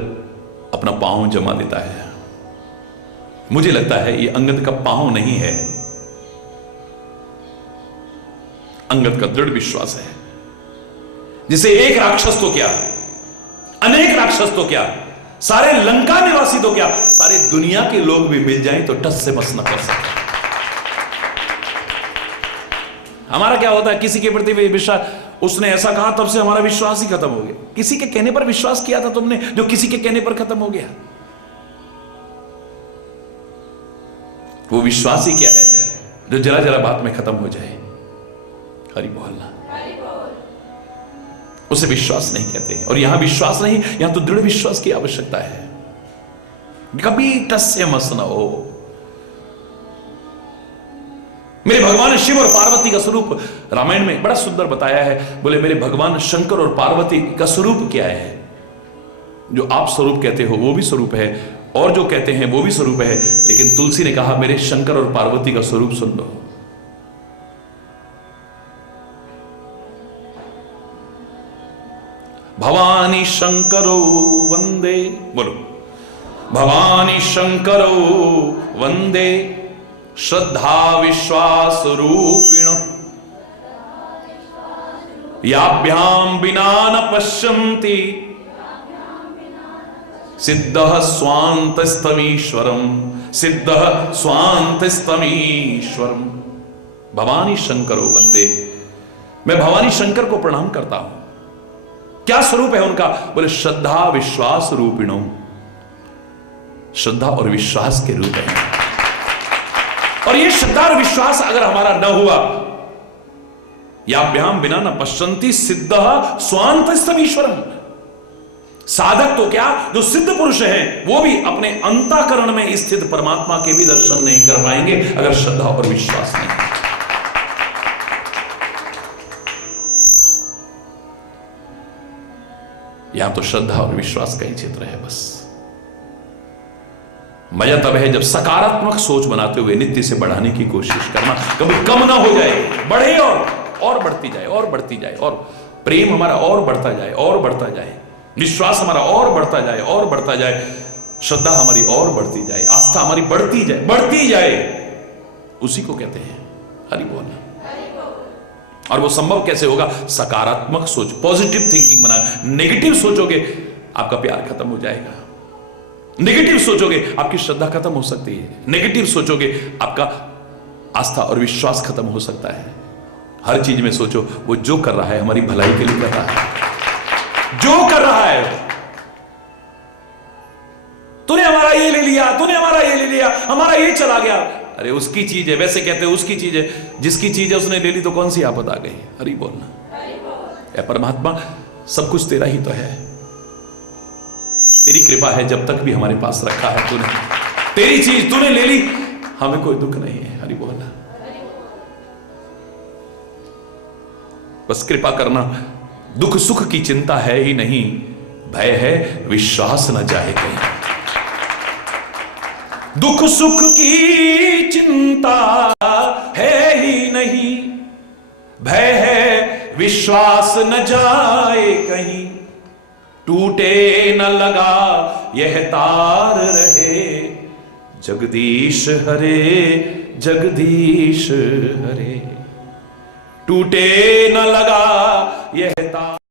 अपना पांव जमा देता है। मुझे लगता है ये अंगद का पांव नहीं है, अंगद का दृढ़ विश्वास है। जिसे एक राक्षस तो क्या, अनेक राक्षस तो क्या, सारे लंका निवासी तो क्या, सारे दुनिया के लोग भी मिल जाएं तो टस से मस न कर सकते। हमारा क्या होता है, किसी के प्रति विश्वास, उसने ऐसा कहा तब से हमारा विश्वास ही खत्म हो गया। किसी के कहने पर विश्वास किया था तुमने, जो किसी के कहने पर खत्म हो गया। वो विश्वास ही क्या है जो जरा जरा बात में खत्म हो जाए। हरि बोलना, उसे विश्वास नहीं कहते हैं। और यहां विश्वास नहीं, यहां तो दृढ़ विश्वास की आवश्यकता है। कभी टस से मस न हो। मेरे भगवान शिव और पार्वती का स्वरूप रामायण में बड़ा सुंदर बताया है। बोले मेरे भगवान शंकर और पार्वती का स्वरूप क्या है? जो आप स्वरूप कहते हो वो भी स्वरूप है, और जो कहते हैं वो भी स्वरूप है, लेकिन तुलसी ने कहा मेरे शंकर और पार्वती का स्वरूप सुन लो। भवानी शंकरो वंदे, बोलो भवानी शंकरो वंदे श्रद्धा विश्वास रूपिण, याभ्याम बिना न पश्यन्ति सिद्धः स्वान्तस्तमीश्वरम, सिद्धः स्वान्तस्तमीश्वरम। भवानी शंकरो वंदे, मैं भवानी शंकर को प्रणाम करता हूं। क्या स्वरूप है उनका? बोले श्रद्धा विश्वास रूपिणो, श्रद्धा और विश्वास के रूप है। और ये श्रद्धा और विश्वास अगर हमारा न हुआ, याभ्याम बिना न पश्यन्ति सिद्ध स्वांत ईश्वरम, साधक तो क्या, जो सिद्ध पुरुष हैं वो भी अपने अंतःकरण में स्थित परमात्मा के भी दर्शन नहीं कर पाएंगे अगर श्रद्धा और विश्वास नहीं। यहां तो श्रद्धा और विश्वास का ही चित्र है बस। मजा तब है जब सकारात्मक सोच बनाते हुए नित्य से बढ़ाने की कोशिश करना, कभी कम ना हो जाए, बढ़े और बढ़ती जाए, और बढ़ती जाए, और प्रेम हमारा और बढ़ता जाए, और बढ़ता जाए, विश्वास हमारा और बढ़ता जाए, और बढ़ता जाए, श्रद्धा हमारी और बढ़ती जाए, आस्था हमारी बढ़ती जाए, बढ़ती जाए। उसी को कहते हैं हरि बोल। और वो संभव कैसे होगा? सकारात्मक सोच, पॉजिटिव थिंकिंग बना। नेगेटिव सोचोगे आपका प्यार खत्म हो जाएगा, नेगेटिव सोचोगे आपकी श्रद्धा खत्म हो सकती है, नेगेटिव सोचोगे आपका आस्था और विश्वास खत्म हो सकता है। हर चीज में सोचो वो जो कर रहा है हमारी भलाई के लिए कर रहा है, जो कर रहा है। तूने हमारा ये ले लिया, तूने हमारा ये ले लिया, हमारा ये चला गया, अरे उसकी चीज है, वैसे कहते हैं उसकी चीज है, जिसकी चीज है उसने ले ली तो कौन सी आफत आ गई। हरि बोलना। ए परमात्मा, सब कुछ तेरा ही तो है, तेरी कृपा है जब तक भी हमारे पास रखा है तूने, तेरी चीज तूने ले ली, हमें कोई दुख नहीं है। हरि बोलना। बस कृपा करना। दुख सुख की चिंता है ही नहीं, भय है विश्वास न जाए कहीं। दुख सुख की चिंता है ही नहीं, भय है विश्वास न जाए कहीं। टूटे न लगा यह तार रहे, जगदीश हरे जगदीश हरे। टूटे न लगा यह तार।